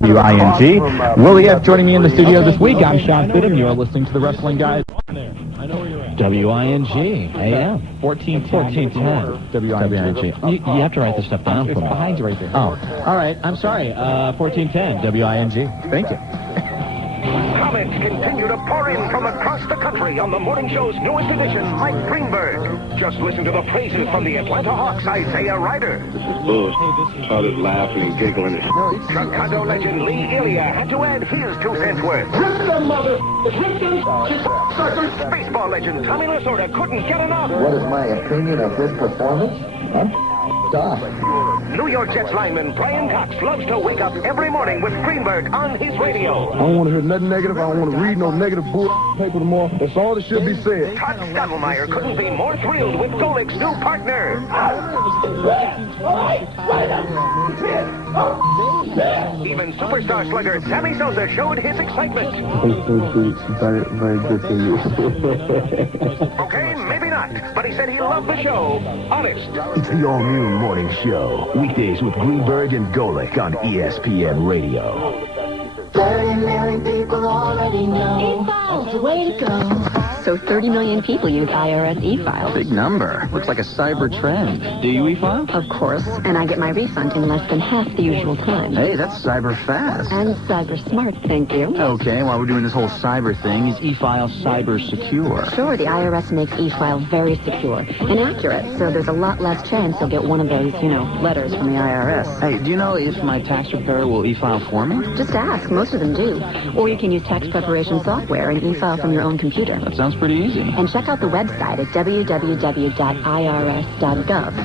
WING. Willie F. joining me in the studio this week. I'm Shawn. You are listening to the Wrestling Guys. WING, AM. 1410. WING. You have to write this stuff down for me. It's behind you right there. Oh, all right. I'm sorry. 1410, WING. Thank you. Comments continue to pour in from across the country on the morning show's newest edition, Mike Greenberg. Just listen to the praises from the Atlanta Hawks' Isaiah Ryder. Started laughing and giggling. Chicago legend Lee Elia had to add his 2 cents worth. Baseball legend Tommy Lasorda couldn't get enough. What is my opinion of this performance? New York Jets lineman Brian Cox loves to wake up every morning with Greenberg on his radio. I don't want to hear nothing negative. I don't want to read no negative bull paper tomorrow. That's all that should be said. Todd Stadelmeyer couldn't be more thrilled with Golick's new partner. Even superstar slugger Sammy Sosa showed his excitement. Very, very good to you. Okay, maybe not, but he said he loved the show. Honest. It's the all-new morning show. Weekdays with Greenberg and Golick on ESPN Radio. 30 million people already know. That's the way to go. So 30 million people use IRS e-file. Big number. Looks like a cyber trend. Do you e-file? Of course, and I get my refund in less than half the usual time. Hey, that's cyber fast. And cyber smart, thank you. Okay, while we're doing this whole cyber thing, is e-file cyber secure? Sure, the IRS makes e-file very secure and accurate, so there's a lot less chance you'll get one of those, letters from the IRS. Hey, do you know if my tax preparer will e-file for me? Just ask. Most of them do. Or you can use tax preparation software and e-file from your own computer. That sounds pretty easy. And check out the website at www.irs.gov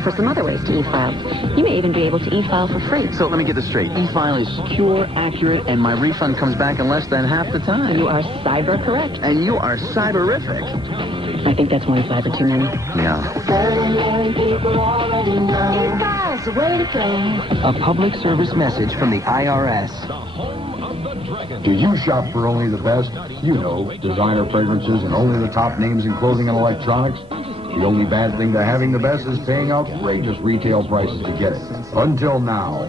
for some other ways to e-file. You may even be able to e-file for free. So let me get this straight. E-file is secure, accurate, and my refund comes back in less than half the time. You are cyber correct. And you are cyberific. I think that's one cyber too many. Yeah. 30 million people already know. E-file's the way to go. A public service message from the IRS. Do you shop for only the best? You know, designer fragrances and only the top names in clothing and electronics. The only bad thing to having the best is paying outrageous retail prices to get it. Until now.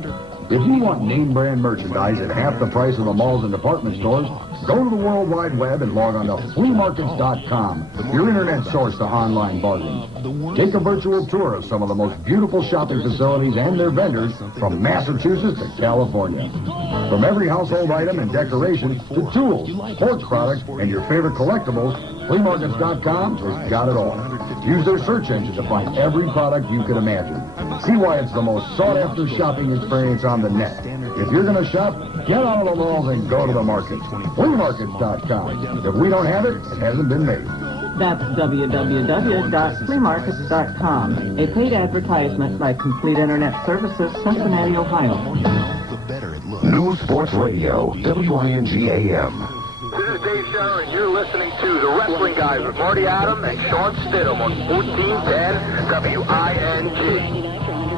If you want name brand merchandise at half the price of the malls and department stores, go to the World Wide Web and log on to fleamarkets.com, your internet source to online bargains. Take a virtual tour of some of the most beautiful shopping facilities and their vendors from Massachusetts to California. From every household item and decoration to tools, sports products, and your favorite collectibles, fleamarkets.com has got it all. Use their search engine to find every product you could imagine. See why it's the most sought-after shopping experience on the net. If you're going to shop, get out of the malls and go to the market. Fleamarkets.com. If we don't have it, it hasn't been made. That's www.fleamarkets.com, a paid advertisement by Complete Internet Services, Cincinnati, Ohio. New Sports Radio, WING AM. This is Dave Shawn, and you're listening to The Wrestling Guys with Marty Adams and Shawn Stidham on 1410 WING.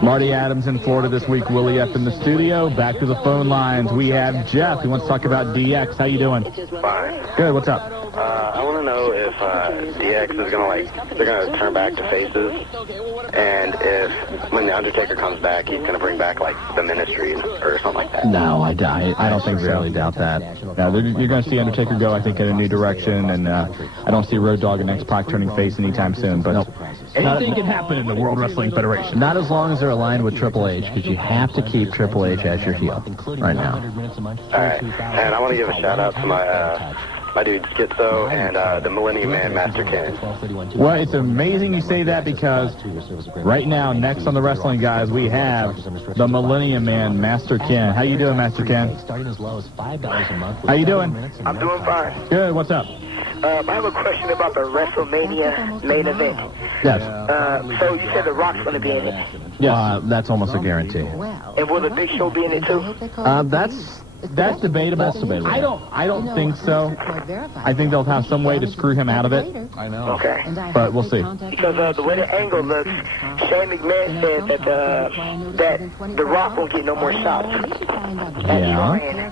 Marty Adams in Florida this week. Willie F. in the studio. Back to the phone lines. We have Jeff. He wants to talk about DX. How you doing? Fine. Good. What's up? I want to know if DX is going to, they're going to turn back to faces, and if when The Undertaker comes back, he's going to bring back, the Ministry or something like that. No, I don't think so. I really doubt that. Yeah, you're going to see Undertaker go, I think, in a new direction, and I don't see Road Dogg and X-Pac turning face anytime soon, but anything can happen in the World Wrestling Federation. Not as long as they're aligned with Triple H, because you have to keep Triple H as your heel right now. All right, and I want to give a shout-out to my dude Schizo and the Millennium Man, Master Ken. Well, it's amazing you say that, because right now, next on the Wrestling Guys, we have the Millennium Man, Master Ken. How you doing, Master Ken? How you doing? I'm doing fine. Good. What's up? I have a question about the WrestleMania main event. Yes. So you said The Rock's going to be in it. Yeah, that's almost a guarantee. And will the Big Show be in it too? That's debatable. I don't think so. I think they'll have some way to screw him out of it. I know. Okay. But we'll see. Because the way the angle looks, Shane McMahon said that The Rock won't get no more shots. Yeah.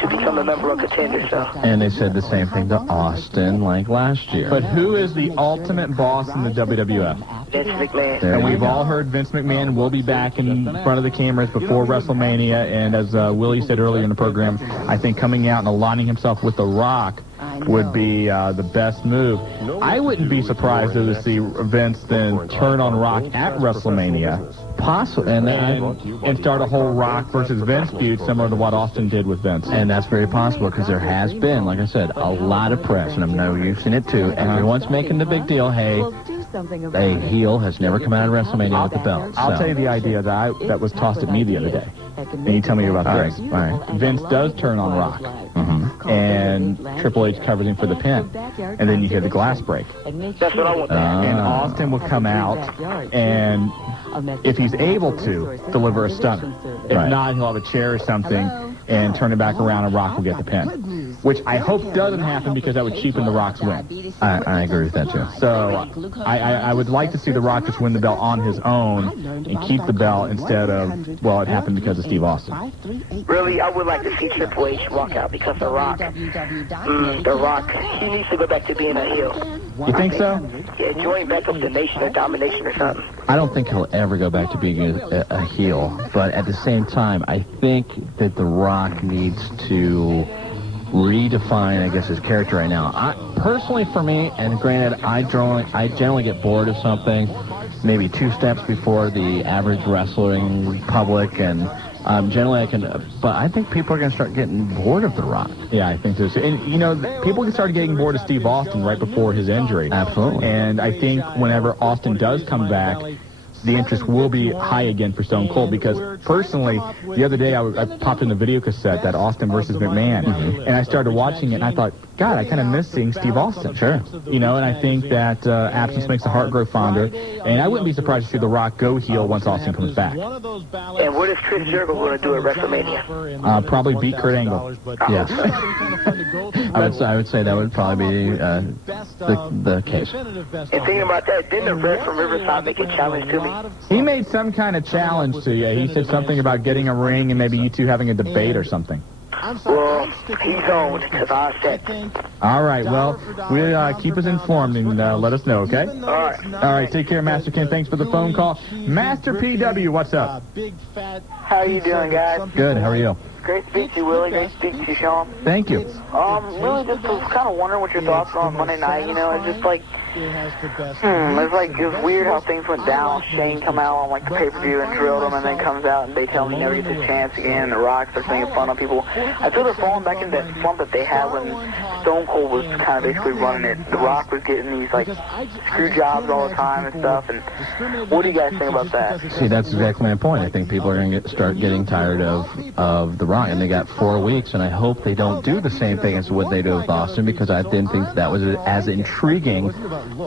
To become a member of Contender, so. And they said the same thing to Austin last year. But who is the ultimate boss in the WWF? Vince McMahon. And we've all heard Vince McMahon will be back in front of the cameras before WrestleMania. And as Willie said earlier in the program, I think coming out and aligning himself with The Rock would be the best move. I wouldn't be surprised to see Vince then turn on Rock at WrestleMania. Possibly. And start a whole Rock versus Vince feud similar to what Austin did with Vince. And that's very possible because there has been, like I said, a lot of press, and I know you've seen it too. Everyone's making the big deal, hey, a heel has never come out of WrestleMania with the belt. I'll tell you the idea that was tossed at me the other day. And you tell me about this. All right. Vince does turn on Rock. And Triple H covers him for the pin. And then you hear the glass break. That's what I want. And Austin will come out, and if he's able to, deliver a stunner. If not, he'll have a chair or something and turn it back around, and Rock will get the pin. Which I hope doesn't happen because that would cheapen The Rock's win. I agree with that, too. So I would like to see The Rock just win the belt on his own and keep the belt instead of, well, it happened because of Steve Austin. Really, I would like to see Triple H walk out because The Rock, he needs to go back to being a heel. You think so? Yeah, join back up the Nation of Domination or something. I don't think he'll ever go back to being a heel, but at the same time, I think that The Rock needs to redefine, I guess, his character right now. Personally, for me, and granted, I generally get bored of something maybe 2 steps before the average wrestling public, and generally but I think people are going to start getting bored of The Rock. Yeah, I think there's, and people can start getting bored of Steve Austin right before his injury. Absolutely. And I think whenever Austin does come back, the interest will be high again for Stone Cold, because personally, the other day I popped in the video cassette, that Austin versus McMahon, and I started watching it, and I thought, God, I kind of miss seeing Steve Austin. Sure. And I think that absence makes the heart grow fonder, and I wouldn't be surprised to see The Rock go heel once Austin comes back. And what is Chris Jericho going to do at WrestleMania? Probably beat Kurt Angle. Yes. I would say that would probably be the case. And thinking about that, didn't the ref from Riverside make a challenge to me? He made some kind of challenge to you. He said something about getting a ring and maybe you two having a debate or something. Well, he's owned because I said. All right, well, we'll keep us informed and let us know, okay? All right. All right, take care, Master Ken. Thanks for the phone call. Master PW, what's up? How are you doing, guys? Good, how are you? Great to speak to you, Willie. Great to speak to you, Shawn. Thank you. Really just was kind of wondering what your thoughts are on Monday night. It's just like, it was weird how things went down. Shane come out on the pay-per-view and drilled him, and then comes out and they tell him he never gets his chance again. The Rock starts making fun of people. I feel they're falling back into that slump that they had when Stone Cold was kind of basically running it. The Rock was getting these screw jobs all the time and stuff. And what do you guys think about that? See, that's exactly my point. I think people are going to start getting tired of The Rock, and they got 4 weeks, and I hope they don't do the same thing as what they do with Austin, because I didn't think that was as intriguing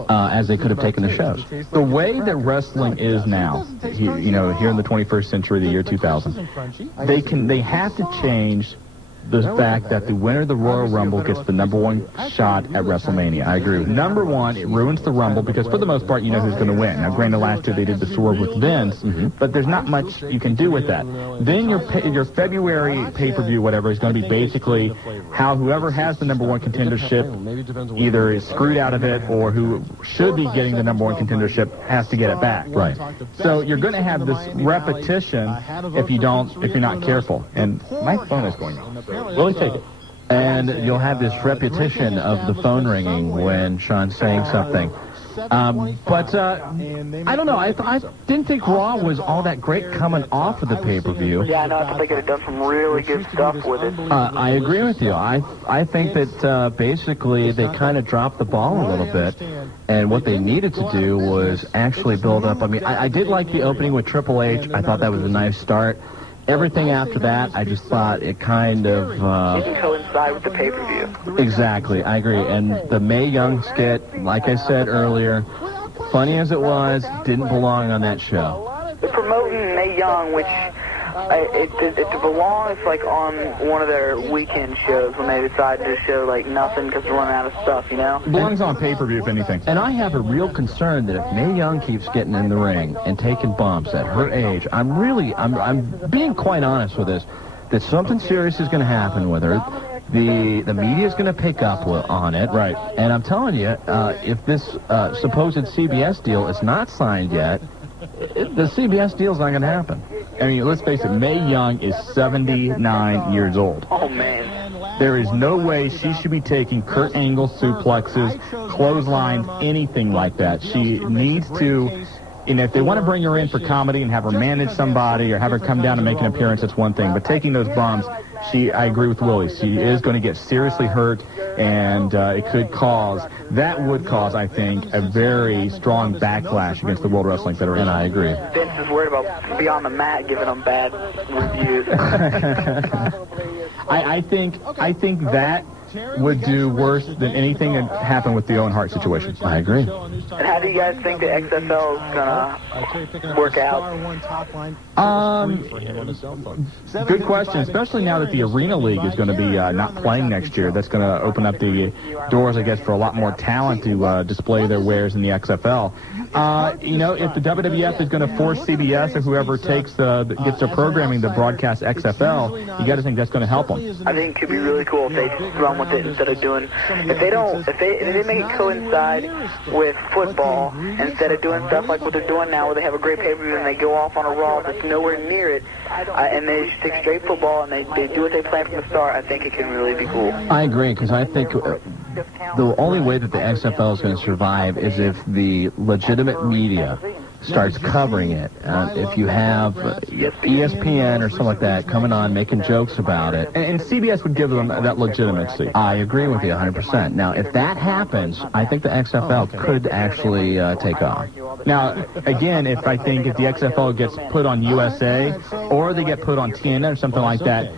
as they could have taken the shows. The way that wrestling is now, here in the 21st century, the year 2000, they have to change the fact that the winner of the Royal Rumble gets the #1 shot at WrestleMania. I agree. Number one, it ruins the Rumble because for the most part, you know who's going to win. Now, granted, last year they did the swerve with Vince, but there's not much you can do with that. Then your February pay-per-view, whatever, is going to be basically how whoever has the #1 contendership either is screwed out of it or who should be getting the #1 contendership has to get it back. Right. So you're going to have this repetition if you're not careful. And my phone is going on. Really take it. And you'll have this repetition of the phone ringing when Shawn's saying something. But I don't know. I didn't think Raw was all that great coming off of the pay-per-view. Yeah, I know. I thought they could have done some really good stuff with it. I agree with you. I think that basically they kind of dropped the ball a little bit, and what they needed to do was actually build up. I mean, I did like the opening with Triple H. I thought that was a nice start. Everything after that, I just thought it kind of... It didn't coincide with the pay-per-view. Exactly, I agree. And the Mae Young skit, like I said earlier, funny as it was, didn't belong on that show. They're promoting Mae Young, which it belongs on one of their weekend shows when they decide to show nothing because they're running out of stuff, It belongs on pay-per-view, if anything. And I have a real concern that if Mae Young keeps getting in the ring and taking bumps at her age, I'm being quite honest with this, that something serious is going to happen with her. The media is going to pick up on it. Right. And I'm telling you, if this supposed CBS deal is not signed yet, the CBS deal is not going to happen. I mean, let's face it, Mae Young is 79 years old. Oh, man. There is no way she should be taking Kurt Angle suplexes, clotheslines, anything like that. She needs to, if they want to bring her in for comedy and have her manage somebody or have her come down and make an appearance, that's one thing. But taking those bombs, I agree with Willie. She is going to get seriously hurt, and it would cause, I think, a very strong backlash against the World Wrestling Federation. And I agree. Vince is worried about Beyond the Mat giving them bad reviews. I think that would do worse than anything that happened with the Owen Hart situation. I agree. And how do you guys think the XFL is going to work out? Good question, especially now that the Arena League is going to be not playing next year. That's going to open up the doors, I guess, for a lot more talent to display their wares in the XFL. If the WWF is going to force CBS or whoever gets their programming to broadcast XFL, you got to think that's going to help them. I think it could be really cool if they run with it instead of doing. If they make it coincide with football instead of doing stuff like what they're doing now, where they have a great pay-per-view and they go off on a Raw that's nowhere near it, and they stick straight football and they do what they plan from the start, I think it can really be cool. I agree, because I think the only way that the XFL is going to survive is if the legitimate media starts covering it. If you have ESPN or something like that coming on making jokes about it. And CBS would give them that legitimacy. I agree with you 100%. Now, if that happens, I think the XFL could actually take off. Now, again, if the XFL gets put on USA or they get put on TNN or something like that,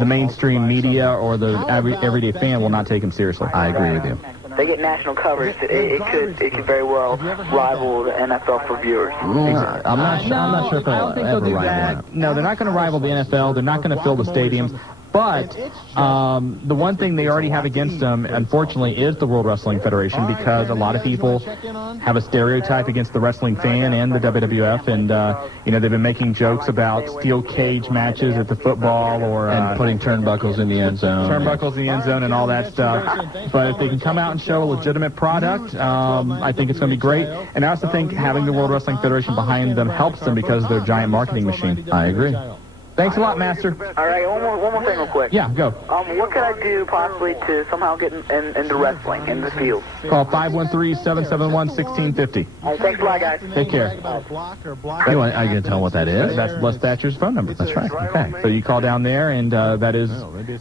the mainstream media or the everyday fan will not take them seriously. I agree with you. They get national coverage. It could very well rival the NFL for viewers. I'm not sure if I don't think they'll do that. No, they're not going to rival the NFL. They're not going to fill the stadiums. But the one thing they already have against them, unfortunately, is the World Wrestling Federation, because a lot of people have a stereotype against the wrestling fan and the WWF, and they've been making jokes about steel cage matches at the football and putting turnbuckles in the end zone. Turnbuckles in the end zone and all that stuff. But if they can come out and show a legitimate product, I think it's going to be great. And I also think having the World Wrestling Federation behind them helps them because of their giant marketing machine. I agree. Thanks a lot, Master. All right, one more thing real quick. Yeah, go. What could I do possibly to somehow get into wrestling, in the field? Call 513-771-1650. Thanks a lot, guys. Take care. Are you going to tell what that is? That's Les Thatcher's phone number. That's right. Okay. So you call down there, and that is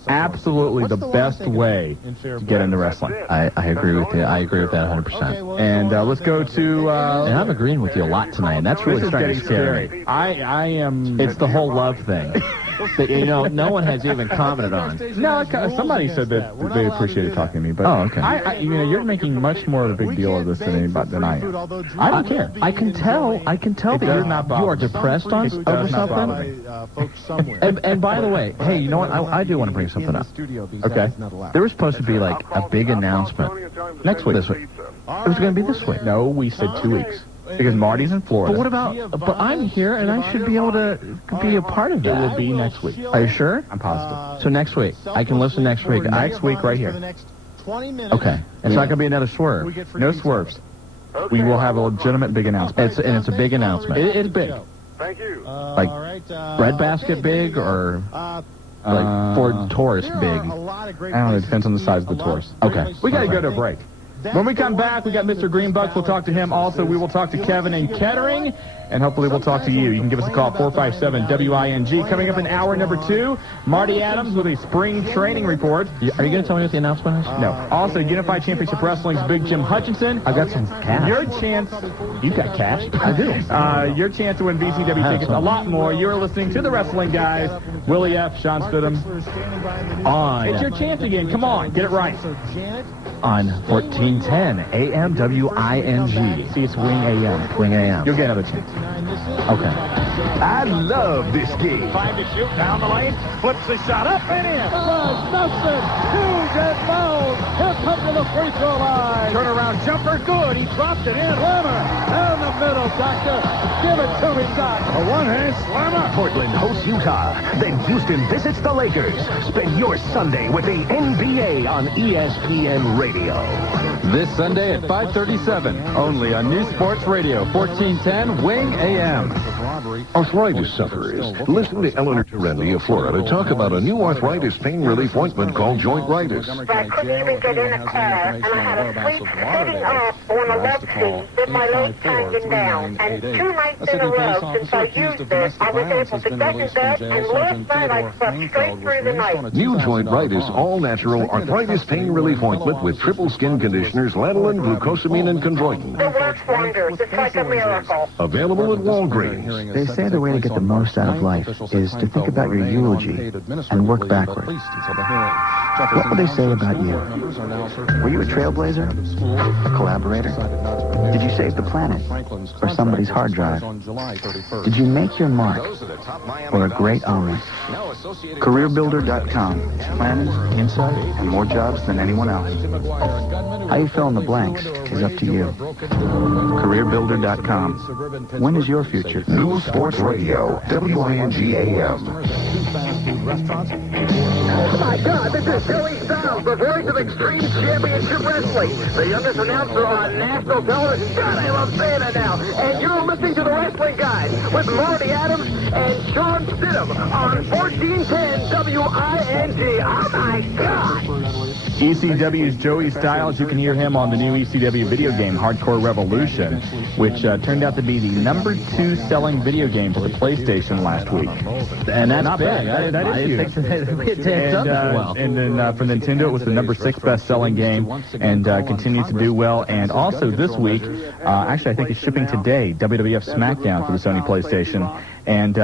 absolutely the best way to get into wrestling. I agree with you. I agree with that 100%. And let's go to... and I'm agreeing with you a lot tonight, and that's really starting to scare me. I am... It's the whole love thing. That, no one has even commented on. No, somebody said that they appreciated talking to me, but okay. You're making much more of a big deal of this than I am. I don't care. I can tell that you are depressed over something. And by the way, hey, you know what? I do want to bring something up. Okay. There was supposed to be like a big announcement next week. This week. It was going to be this week. No, we said 2 weeks. Because Marty's in Florida. But what about... But I'm here, and I should be able to be a part of that. It will be next week. Are you sure? I'm positive. So next week. I can listen next week. Next week right here. Okay. It's not going to be another swerve. No swerves. We will have a legitimate big announcement. It's a big announcement. It's big. Thank you. Like breadbasket big or... like Ford Taurus big? I don't know. It depends on the size of the Taurus. Okay. We got to go to a break. When we come back, we got Mr. Greenbucks. We'll talk to him. Also, we will talk to Kevin in Kettering, and hopefully we'll talk to you. You can give us a call, 457-WING. Coming up in hour number 2, Marty Adams with a spring training report. Are you going to tell me what the announcement is? No. Also, Unified Championship Wrestling's Big Jim Hutchinson. I got some cash. Your chance. You've got cash? I do. Your chance to win BCW tickets. A lot more. You're listening to The Wrestling Guys. Willie F., Shawn Stidham. It's your chance again. Come on. Get it right. On 1410 AM WING. See, it's Wing AM. Wing AM. You'll get another chance. Okay. I love this game. 5 to shoot, down the lane, flips the shot up and in. Nelson, huge and fouled. He'll come to the free throw line. Turnaround jumper, good. He dropped it in. Slammer, down the middle, Doctor. Give it to me, Doc. A one-hand slammer. Portland hosts Utah. Then Houston visits the Lakers. Spend your Sunday with the NBA on ESPN Radio. This Sunday at 5:37, only on New Sports Radio, 1410 Wing AM. Arthritis sufferers, listen to Eleanor Terendi of Florida talk about a new arthritis pain relief ointment called Jointritis. I couldn't even get in a car, and I had to sleep sitting up on the left seat with my legs hanging down. And 2 nights in a row since I used this, I was able to get in bed, and last night I slept straight through the night. New Jointritis all-natural arthritis pain relief ointment with triple skin conditioners, lanolin, glucosamine, and chondroitin. It works wonders. It's like a miracle. Available at Walgreens. They say the way to get the most out of life is to think about your eulogy and work backward. What would they say about you? Were you a trailblazer? A collaborator? Did you save the planet? Or somebody's hard drive? Did you make your mark? Or a great owner? CareerBuilder.com. Planning, insight, and more jobs than anyone else. How you fill in the blanks is up to you. CareerBuilder.com. When is your future? New Sports Radio, WING-AM. Oh my God, this is Joey Styles, the voice of Extreme Championship Wrestling, the youngest announcer on national television. God, I love saying it now. And you're listening to the Wrestling Guide with Marty Adams and Shawn Stidham on 1410 WING. Oh my God! ECW's Joey Styles, you can hear him on the new ECW video game, Hardcore Revolution, which turned out to be the #2 selling video game for the PlayStation last week. And that's not bad. That is huge. And then for Nintendo, it was the #6 best-selling game and continues to do well. And also this week, actually I think it's shipping today, WWF SmackDown for the Sony PlayStation. And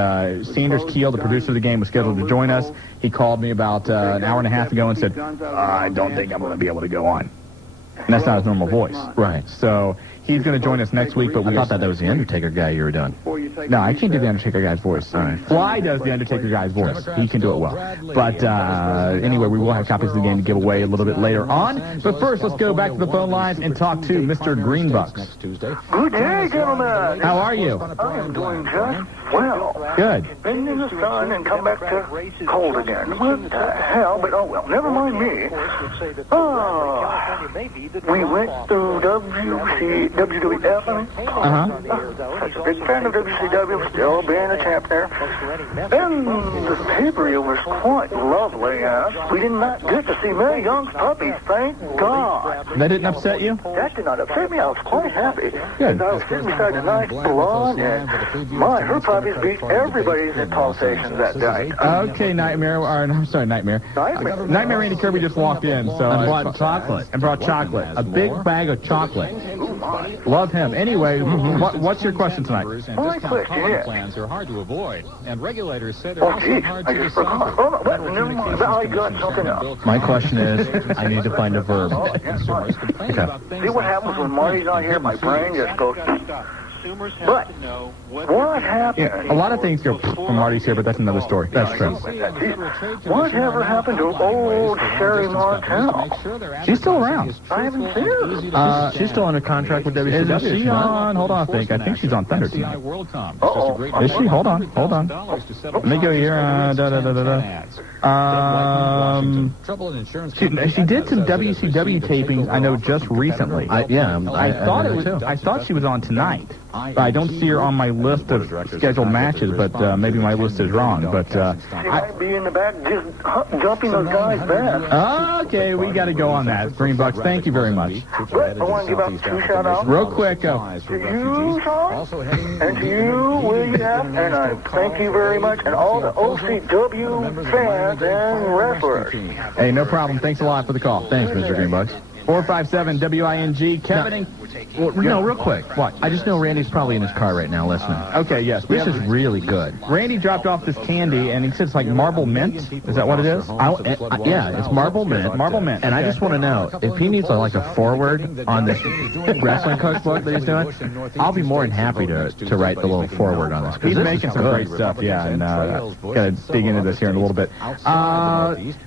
Sanders Keel, the producer of the game, was scheduled to join us. He called me about an hour and a half ago and said, I don't think I'm going to be able to go on. And that's not his normal voice. Right. So he's going to join us next week, but we thought that was the Undertaker guy you were doing. No, I can't do the Undertaker guy's voice. All right. Fly does the Undertaker guy's voice. He can do it well. But anyway, we will have copies of the game to give away a little bit later on. But first, let's go back to the phone lines and talk to Mr. Greenbucks. Good day, gentlemen. How are you? I am doing just well. Good. Been in the sun and come back to cold again. What the hell? But, oh, well, never mind me. We went through WWF. Such a big fan of WCW, still being a champ there. And the pay-per-view was quite lovely. We did not get to see Mae Young's puppies, thank God. That didn't upset you? That did not upset me. I was quite happy. Good. I was sitting beside a nice blonde, and her puppies beat everybody's in pulsations that day. Okay, Nightmare. I'm sorry, Nightmare. Nightmare Randy Kirby just walked in, so I brought chocolate. And brought chocolate. A big bag of chocolate. Love him. Anyway, what's your question tonight? My question is... plans are hard to avoid, and regulators said I just forgot. Never mind. I got something else. My question is, I need to find a verb. Okay. See what happens when Marty's not here? My brain just goes... But what happened? Yeah, a lot of things go when Marty's here, but that's another story. That's true. Whatever happened to old Sherry Martel? She's still around. I haven't seen her. She's still under contract with WCW. Is she on? Hold on, I think she's on Thunder tonight. Is she? Hold on. Let me go here. She did some WCW tapings, I know, just recently. I thought she was on tonight. I don't see her on my list of scheduled matches, but maybe my list is wrong. But she might be in the back just jumping those guys back. Okay, we got to go on that. Greenbucks, thank you very much. But I want to give out 2 shout-outs. Real quick, to you, Shawn, and to you, William, and I thank you very much, and all the OCW fans and wrestlers. Hey, no problem. Thanks a lot for the call. Thanks, Mr. Greenbucks. 457 WING. Kevin Well, no, real quick. What? I just know Randy's probably in his car right now listening. Okay, yes. This is really good. Randy dropped off this candy, and he said it's like marble mint. Is that what it is? Yeah, it's marble mint. Marble mint. And I just want to know, if he needs like a forward on this wrestling cookbook that he's doing, I'll be more than happy to write the little forward on this. He's making some great stuff, yeah, and got to dig into this here in a little bit.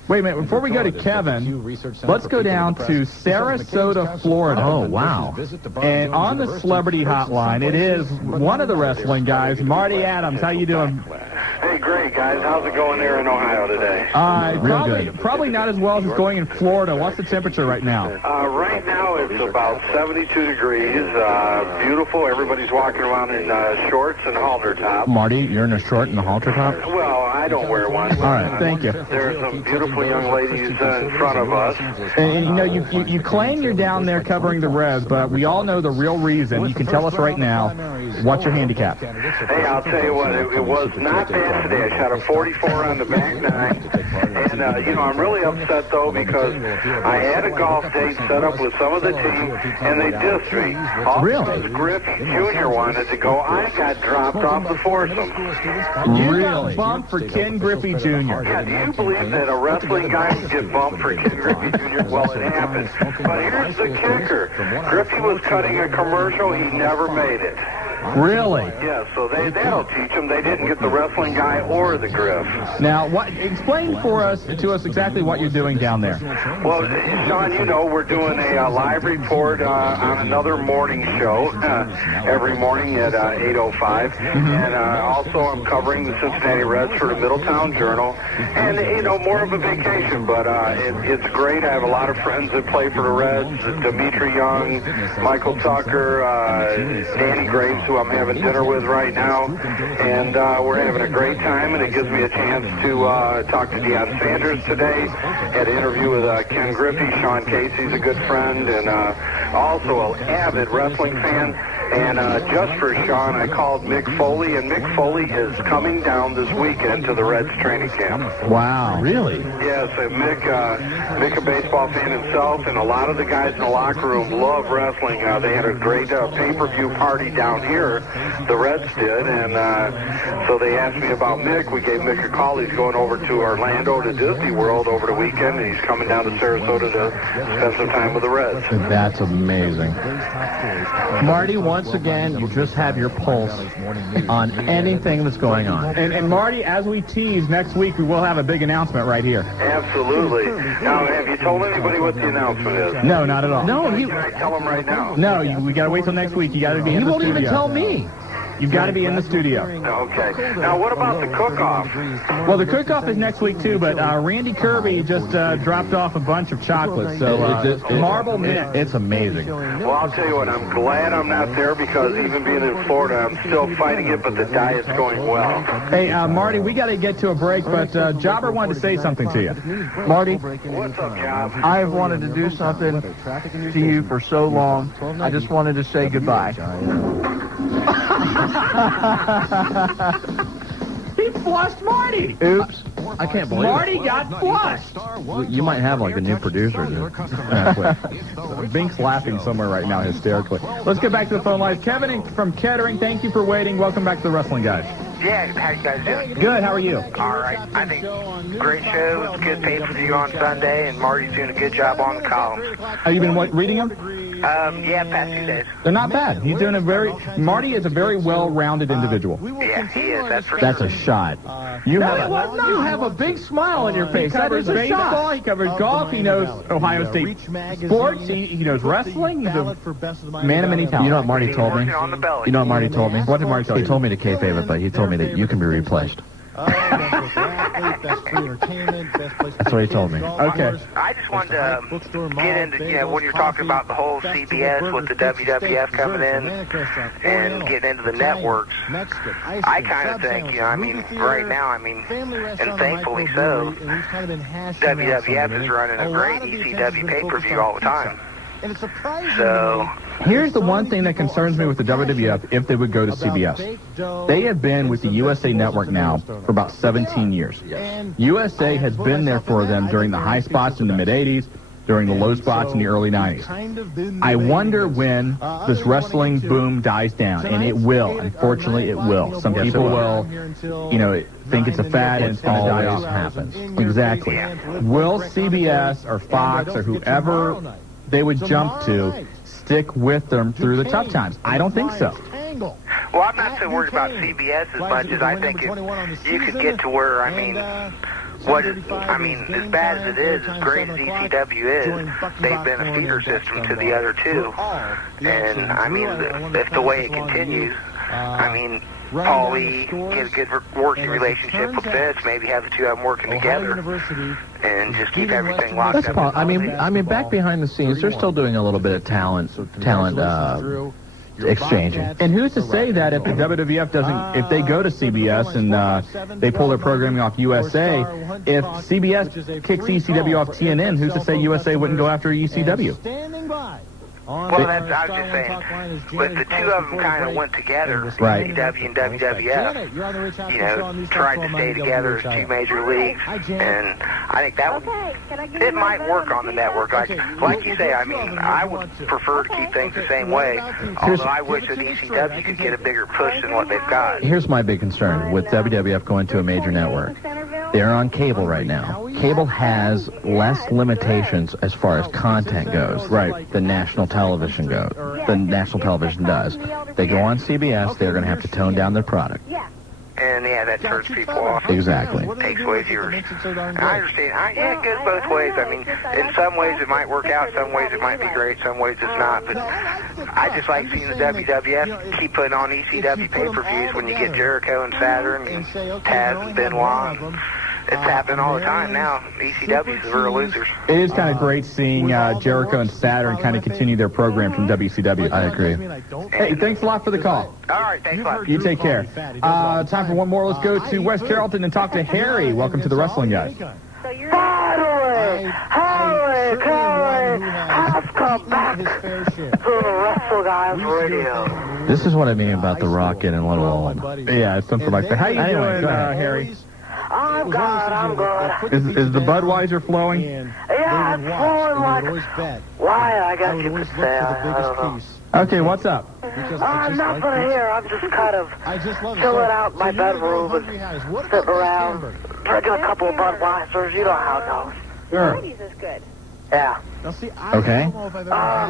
Wait a minute, before we go to Kevin, let's go down to Sarasota, Florida. Oh, wow. And on the celebrity hotline, it is one of the wrestling guys, Marty Adams. How you doing? Hey, great, guys. How's it going there in Ohio today? Probably not as well as it's going in Florida. What's the temperature right now? Right now it's about 72 degrees. Beautiful. Everybody's walking around in shorts and halter tops. Marty, you're in a short and a halter top? Well, I don't wear one. All right, thank you. There's some beautiful young ladies in front of us. And you know, you claim you're down there covering the Reds, but we all know the real reason. You can tell us right now, what's your handicap? Hey, I'll tell you what, it was not bad today. I shot a 44 on the back nine. And, you know, I'm really upset, though, because I had a golf date set up with some of the team, and they dissed me. Really? Griff Jr. wanted to go. I got dropped off the foursome. You got bumped for Ken Griffey Jr. Yeah, do you believe that a wrestling guy would get bumped for Ken Griffey Jr.? Well, it happened. But here's the kicker. Griffey was cutting a commercial. He never made it. Really? Yeah, so that'll teach them. They didn't get the wrestling guy or the Griff. Now, explain to us exactly what you're doing down there. Well, Shawn, you know, we're doing a live report on another morning show every morning at 8:05. And also I'm covering the Cincinnati Reds for the Middletown Journal. And, you know, more of a vacation, but it's great. I have a lot of friends that play for the Reds, Dimitri Young, Michael Tucker, Danny Graves, who I'm having dinner with right now, and we're having a great time, and it gives me a chance to talk to Deion Sanders today. Had an interview with Ken Griffey. Shawn Casey's a good friend, and also an avid wrestling fan. And just for Shawn, I called Mick Foley, and Mick Foley is coming down this weekend to the Reds training camp. Wow, really? Yes, and Mick, a baseball fan himself, and a lot of the guys in the locker room love wrestling. They had a great pay-per-view party down here, the Reds did, and so they asked me about Mick. We gave Mick a call. He's going over to Orlando to Disney World over the weekend, and he's coming down to Sarasota to spend some time with the Reds. That's amazing. Marty, once again, you just have your pulse on anything that's going on. And Marty, as we tease, next week we will have a big announcement right here. Absolutely. Now, have you told anybody what the announcement is? No, not at all. No, Can I tell them right now? No, we got to wait till next week. You got to be in the studio. He won't even tell me. You've got to be in the studio. Okay. Now, what about the cook-off? Well, the cook-off is next week, too, but Randy Kirby just dropped off a bunch of chocolates, so marble mint. It's amazing. Well, I'll tell you what, I'm glad I'm not there because even being in Florida, I'm still fighting it, but the diet's going well. Hey, Marty, we got to get to a break, but Jobber wanted to say something to you. Marty, What's up, Job? I've wanted to do something to you for so long. I just wanted to say goodbye. He flushed Marty. Oops. I can't believe Marty got flushed. You might have like a new producer. Bink's laughing somewhere right now hysterically. Let's get back to the phone lines. Kevin from Kettering, thank you for waiting. Welcome back to the Wrestling Guys. Yeah, how you guys doing? Good, how are you? All right. I think great show. It's good pay-per-view on Sunday, and Marty's doing a good job on the columns. Have you been reading them? Yeah, past 2 days. They're not bad. He's doing Marty is a very well-rounded individual. Yeah, he is. That's a shot. You have a big smile on your face. He covers baseball, he covers golf, he knows Ohio State sports, he knows wrestling. He's a man of many talents. You know what Marty told me? You know what Marty told me? What did Marty tell you? He told me to kayfabe it, but he told me that you can be replaced. That's what he told me. Okay. I just wanted to get into, when you're talking about the whole CBS with the WWF coming in and getting into the networks, I kind of think, right now, and thankfully so, WWF is running a great ECW pay-per-view all the time. So here's the one thing that concerns me with the WWF if they would go to CBS. They have been with the USA Network now for about 17 years. USA has been there for them during the high spots in the mid-'80s, during the low spots in the early 90s. I wonder when this wrestling boom dies down, and it will. Unfortunately, it will. Some people will, think it's a fad and it's going to die off. Happens. Exactly. Will CBS or Fox or whoever they would jump to stick with them through the tough times? I don't think so. Well, I'm not so worried about CBS as much as I think you could get to where, as bad as it is, as great as ECW is, they've been a feeder system to the other two. And, if the way it continues, Paulie get a good working relationship with Vince, maybe have the two of them working together, and just keep everything locked up. Back behind the scenes, they're still doing a little bit of talent exchanging. And who's to say that if the WWF doesn't, if they go to CBS and they pull their programming off USA, if CBS kicks ECW off TNN, who's to say USA wouldn't go after ECW? Well, I was just saying, but the two of them kind of went together, right. ECW and WWF, tried to stay together as two major leagues, and I think that it might work on the network. Like you say, I would prefer to keep things the same way, although I wish that ECW could get a bigger push than what they've got. Here's my big concern with WWF going to a major network. They're on cable right now. Cable has less limitations as far as content goes, right? The national television does. They go on CBS, they're going to have to tone down their product. And, that turns people off. Exactly. Takes away viewers. I understand. It goes both ways. In some ways it might work out, some ways it might be great, some ways it's not. But I just like seeing the WWF keep putting on ECW pay-per-views when you get Jericho and Saturn and Taz and Benoit. It's happening all the time now. ECW's the real losers. It is kind of great seeing Jericho and Saturn kind of continue their program from WCW. I agree. Hey, thanks a lot for the call. All right, thanks a lot. You take care. Time for one more. Let's go to West Carrollton and talk to Harry. Welcome to the Wrestling Guys. Finally, Harry Carey has come back to the Wrestle Guys Radio. This is what I mean about The Rock getting a little old. Yeah, it's something like that. How you doing, Harry? I'm good. Is the Budweiser flowing? Yeah, it's flowing like... Why, I guess you could say. I don't know. Okay, what's up? Nothing here. I'm just kind of chilling out in my bedroom and sitting around, drinking a couple of Budweisers. You know how it goes. Sure. Ladies is good. Yeah. Okay. I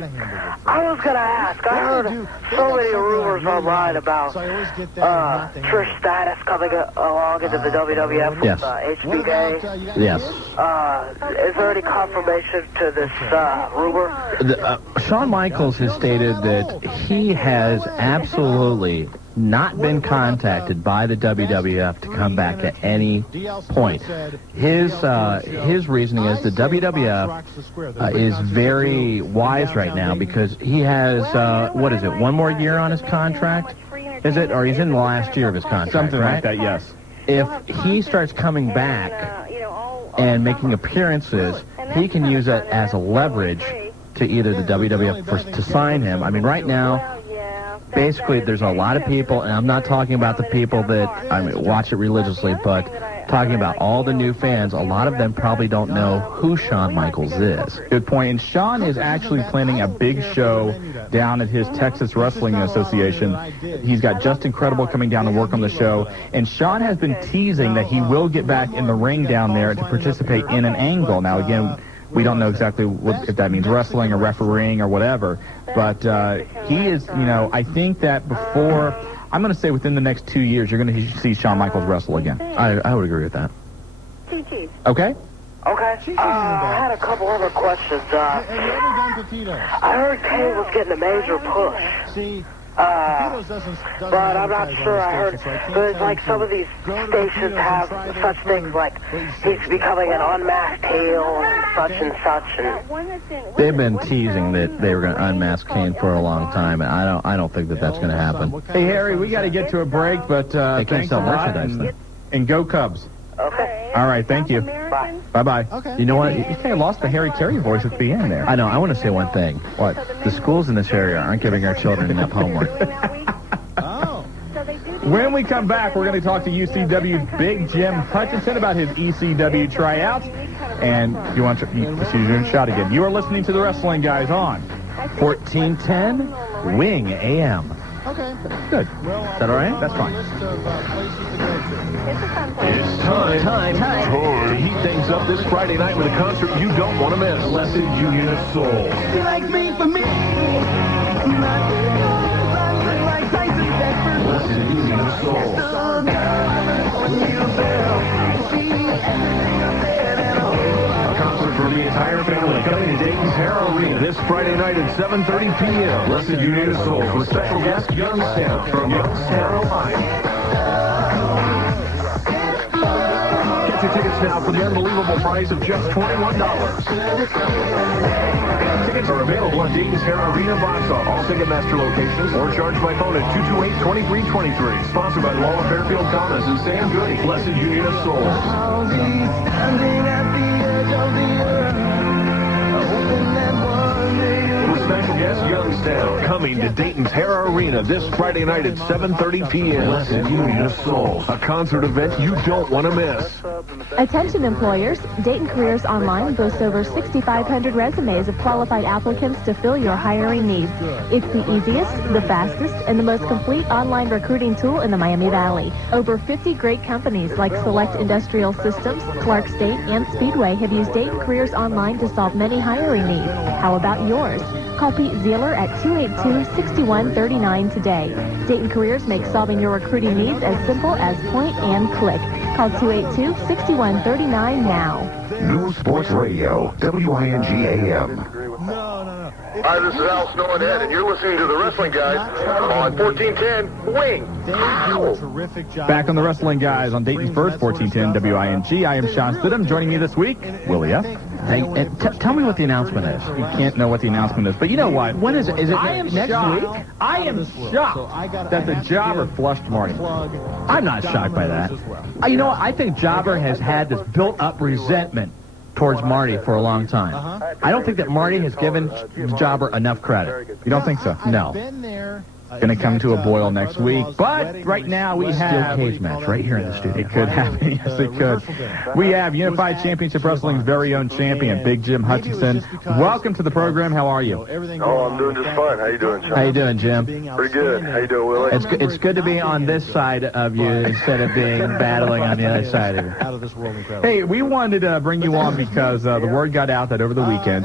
was going to ask. I heard so many rumors online about Trish Stratus coming along into the WWF with HBK. Yes. Is there any confirmation to this rumor? Shawn Michaels has stated that he has absolutely not been contacted by the WWF to come back at any point. His reasoning is the WWF is very wise right now because he has, one more year on his contract? Is it? Or he's in the last year of his contract, something right? like that, yes. If he starts coming back and making appearances, he can use that as a leverage to either the WWF to sign him. Right now, basically, there's a lot of people, and I'm not talking about the people that watch it religiously, but talking about all the new fans. A lot of them probably don't know who Shawn Michaels is. Good point. And Shawn is actually planning a big show down at his Texas Wrestling Association. He's got Just Incredible coming down to work on the show. And Shawn has been teasing that he will get back in the ring down there to participate in an angle. Now, again, we don't know exactly if that means wrestling or refereeing or whatever. But he is, I think that before, I'm going to say within the next 2 years, you're going to see Shawn Michaels wrestle again. I would agree with that. Okay? Okay. I had a couple other questions. I heard Kane was getting a major push. But I'm not sure I heard. There's like some of these stations have such things like he's becoming an unmasked heel and such and such. And they've been teasing that they were going to unmask Kane for a long time, and I don't think that that's going to happen. Hey Harry, we got to get to a break, but they can't sell merchandise. And go Cubs. Okay. All right, thank you. Bye. Bye-bye. Okay. You know what? You kind of lost the Harry Carey voice at the end there. I know. I want to say one thing. What? The schools in this area aren't giving our children enough homework. So they do When we come back, we're going to talk to UCW's Big Jim Hutchinson about his ECW tryouts. And you want to see your shot again. You are listening to the Wrestling Guys on 1410 Wing AM. Okay. Good. Is that all right? That's fine. It's time to heat things up this Friday night with a concert you don't want to miss. Blessed Union of Soul. Like me for me. Blessed Union of Soul. A concert for the entire family coming to Dayton's Hart Arena this Friday night at 7:30 p.m. Blessed Union of Soul with special guest Youngstown from Youngstown, Ohio. Get your tickets now for the unbelievable price of just $21. Tickets are available at Dayton's Hart Arena box on all Ticketmaster locations or charged by phone at 228-2323. Sponsored by Law Fairfield Thomas and Sam Goody. Blessed Union of Soul. I'll be standing at the edge of the earth, hoping that one day With special guest Youngstown coming to Dayton's Hart Arena this Friday night at 7:30 p.m. Blessed Union of Soul, a concert event you don't want to miss. Attention employers, Dayton Careers Online boasts over 6,500 resumes of qualified applicants to fill your hiring needs. It's the easiest, the fastest, and the most complete online recruiting tool in the Miami Valley. Over 50 great companies like Select Industrial Systems, Clark State, and Speedway have used Dayton Careers Online to solve many hiring needs. How about yours? Call Pete Zeeler at 282-6139 today. Dayton Careers makes solving your recruiting needs as simple as point and click. Call 282-6139 now. News Sports Radio, WING-AM. Hi, this is Al Snow and Ed, and you're listening to the Wrestling Guys on 1410 Wing. Back on the Wrestling Guys on Dayton's first 1410 WING. I am Shawn Stidham. Joining me this week, Willie F. Hey, tell me what the announcement is. You can't know what the announcement is, but you know what? When is it? Is it next week? I am shocked that the Jobber flushed Marty. I'm not shocked by that. You know what? I think Jobber has had this built-up resentment towards Marty for a long time. I don't think that Marty has given Jobber enough credit. You don't think so? No. Going to come to a boil next week, but right now we have steel cage match right here in the studio. It could happen. Yes, it could. We have Unified Championship Wrestling's very own champion, Big Jim Hutchinson. Welcome to the program. How are you? Oh, I'm doing just fine. How you doing, Shawn? How you doing, Jim? Pretty good. How you doing, Willie? It's good to be on this side of you instead of being battling on the other side of you. Hey, we wanted to bring you on because the word got out that over the weekend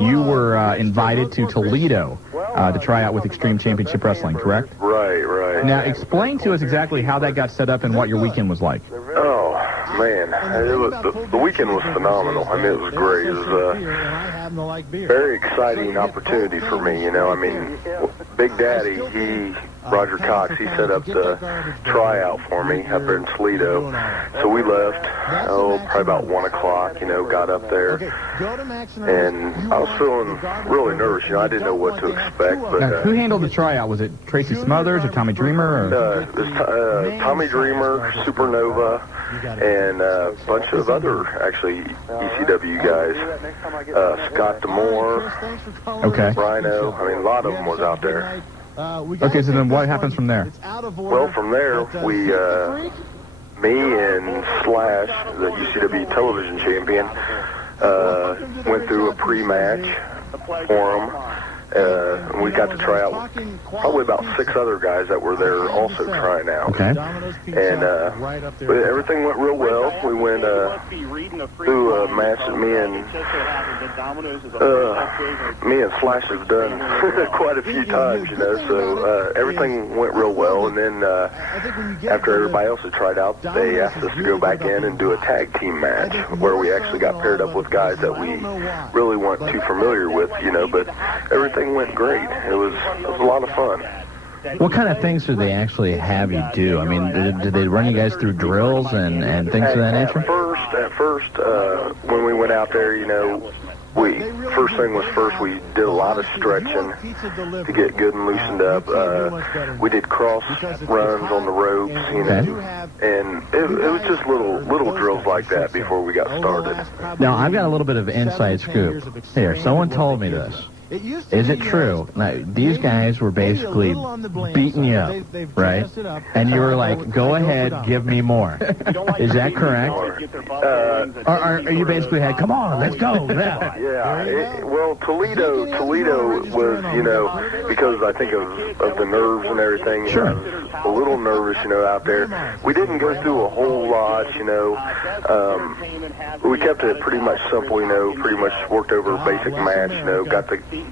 you were invited to Toledo to try out with Extreme Championship Wrestling, correct? Right. Now, explain to us exactly how that got set up and what your weekend was like. Oh, man. The weekend was phenomenal. I mean, it was great. It was a very exciting opportunity for me, you know. I mean, Big Daddy, Roger Cox, he set up the tryout for me up there in Toledo. So we left, probably about 1 o'clock, you know, got up there. And I was feeling really nervous, you know, I didn't know what to expect. But now, who handled the tryout? Was it Tracy Smothers or Tommy Dreamer? Or? It was Tommy Dreamer, Supernova, and a bunch of other, actually, ECW guys. Scott Demore, Rhino, I mean, a lot of them was out there. Okay, so then what happens from there? Well, from there, me and Slash, the UCW television champion, went through a pre-match for him. And we got to try out probably about 6 other guys that were there also trying out. Okay. And everything went real well. We went through a match that me and Slash have done quite a few times, you know, so everything went real well. And then after everybody else had tried out, they asked us to go back in and do a tag team match where we actually got paired up with guys that we really weren't too familiar with, you know, but everything went great. It was a lot of fun. What kind of things do they actually have you do? I mean, did they run you guys through drills and things of that nature? At first, when we went out there, you know, first thing was we did a lot of stretching to get good and loosened up. We did cross runs on the ropes, you know, and it was just little drills like that before we got started. Now, I've got a little bit of inside scoop. Here, someone told me this. Is it true? Now, these guys were basically beating you up, right? And you were like, go ahead, give me more. Is that correct? Or are you basically had, come on, let's go. Yeah. Well, Toledo was, you know, because I think of the nerves and everything. Sure. I was a little nervous, you know, out there. We didn't go through a whole lot, you know. We kept it pretty much simple, you know, pretty much worked over a basic match, you know,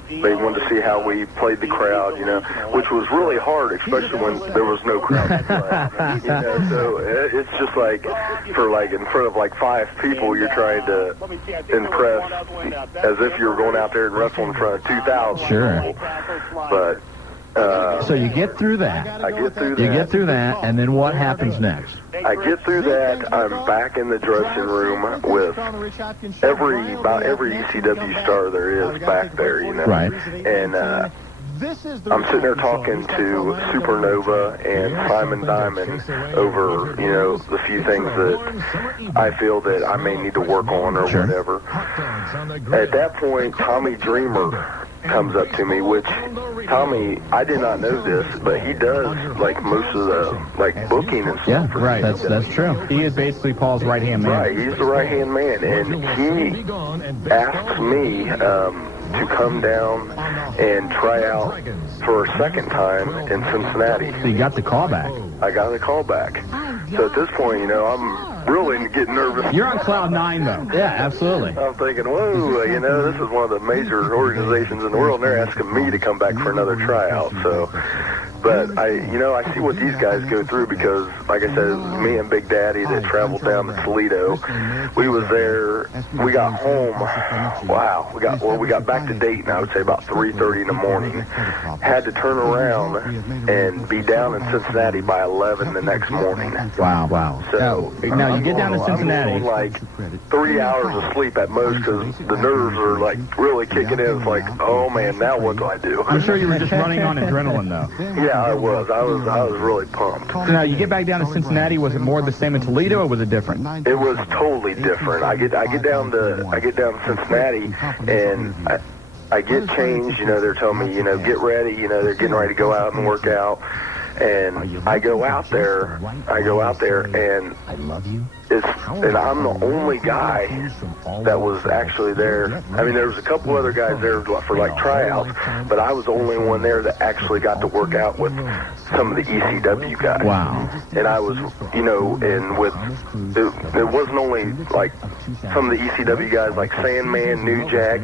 they wanted to see how we played the crowd, you know, which was really hard, especially when there was no crowd. You know, so it's just like, for like in front of like 5 people, you're trying to impress as if you were going out there and wrestling in front of 2,000 Sure. people. But so you get through that. I get through that. You get through that, and then what happens next? I get through that. I'm back in the dressing room with about every ECW star there is back there, you know. Right. And I'm sitting there talking to Supernova and Simon Diamond over, you know, the few things that I feel that I may need to work on or whatever. At that point, Tommy Dreamer comes up to me, which Tommy, I did not know this, but he does like most of the like booking and stuff. Yeah, right. That's true. He is basically Paul's right-hand man. Right, he's the right-hand man, and he asks me to come down and try out for a second time in Cincinnati. So you got the call back. I got the call back. So at this point, you know, I'm really getting nervous. You're on cloud 9, though. Yeah, absolutely. I'm thinking, whoa, you know, this is one of the major organizations in the world, and they're asking me to come back for another tryout. So, but I see what these guys go through because, like I said, it was me and Big Daddy that traveled down to Toledo. We was there. We got home. Wow. We got back to Dayton, I would say, about 3:30 in the morning. Had to turn around and be down in Cincinnati by 11 the next morning. Wow. So now you get down to Cincinnati. I'm like 3 hours of sleep at most because the nerves are like really kicking in. It's like, oh man, now what do I do? I'm sure you were just running on adrenaline, though. Yeah, I was. I was really pumped. So now you get back down to Cincinnati. Was it more the same in Toledo, or was it different? It was totally different. I get down to Cincinnati, and I get changed. You know, they're telling me, you know, get ready. You know, they're getting ready to go out and work out. And I go out there, and and I'm the only guy that was actually there. I mean, there was a couple other guys there for like tryouts, but I was the only one there that actually got to work out with some of the ECW guys. Wow. And I was, you know, and with, it wasn't only like some of the ECW guys like Sandman, New Jack,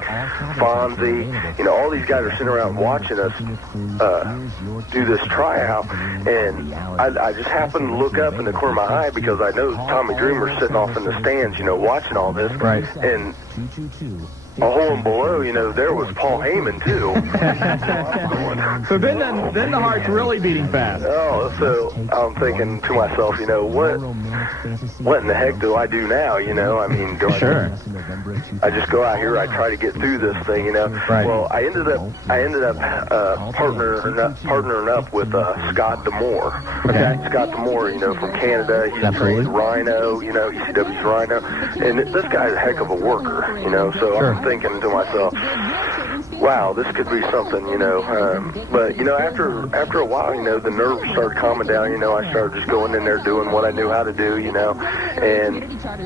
Fonzie, you know, all these guys are sitting around watching us do this tryout. And I just happened to look up in the corner of my eye because I know Tommy Dreamer's sitting off in the stands, you know, watching all this. Right. And a hole and below, you know, there was Paul Heyman, too. So then the Hart's really beating fast. Oh, so I'm thinking to myself, you know, what in the heck do I do now, you know? I mean, I just go out here, I try to get through this thing, you know? Right. Well, I ended up partnering up with Scott D'Amore. Okay. Scott D'Amore, you know, from Canada. He's trained Rhino, you know, ECW's Rhino. And this guy's a heck of a worker, you know? So I'm thinking to myself, wow, this could be something, you know. But, you know, after a while, you know, the nerves started calming down. You know, I started just going in there doing what I knew how to do, you know. And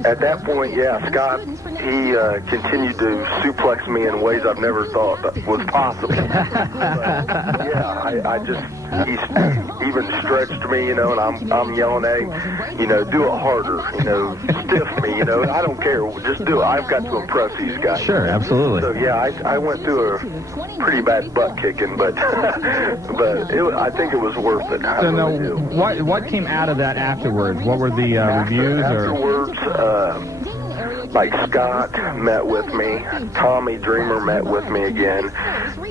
at that point, yeah, Scott, he continued to suplex me in ways I've never thought was possible. But, yeah, he even stretched me, you know, and I'm yelling at him, you know, do it harder, you know, stiff me, you know. I don't care, just do it. I've got to impress these guys. Sure, absolutely. So, yeah, I went through a pretty bad butt kicking, but I think it was worth it. So now, what came out of that afterwards? What were the reviews? Afterwards, like Scott met with me, Tommy Dreamer met with me again.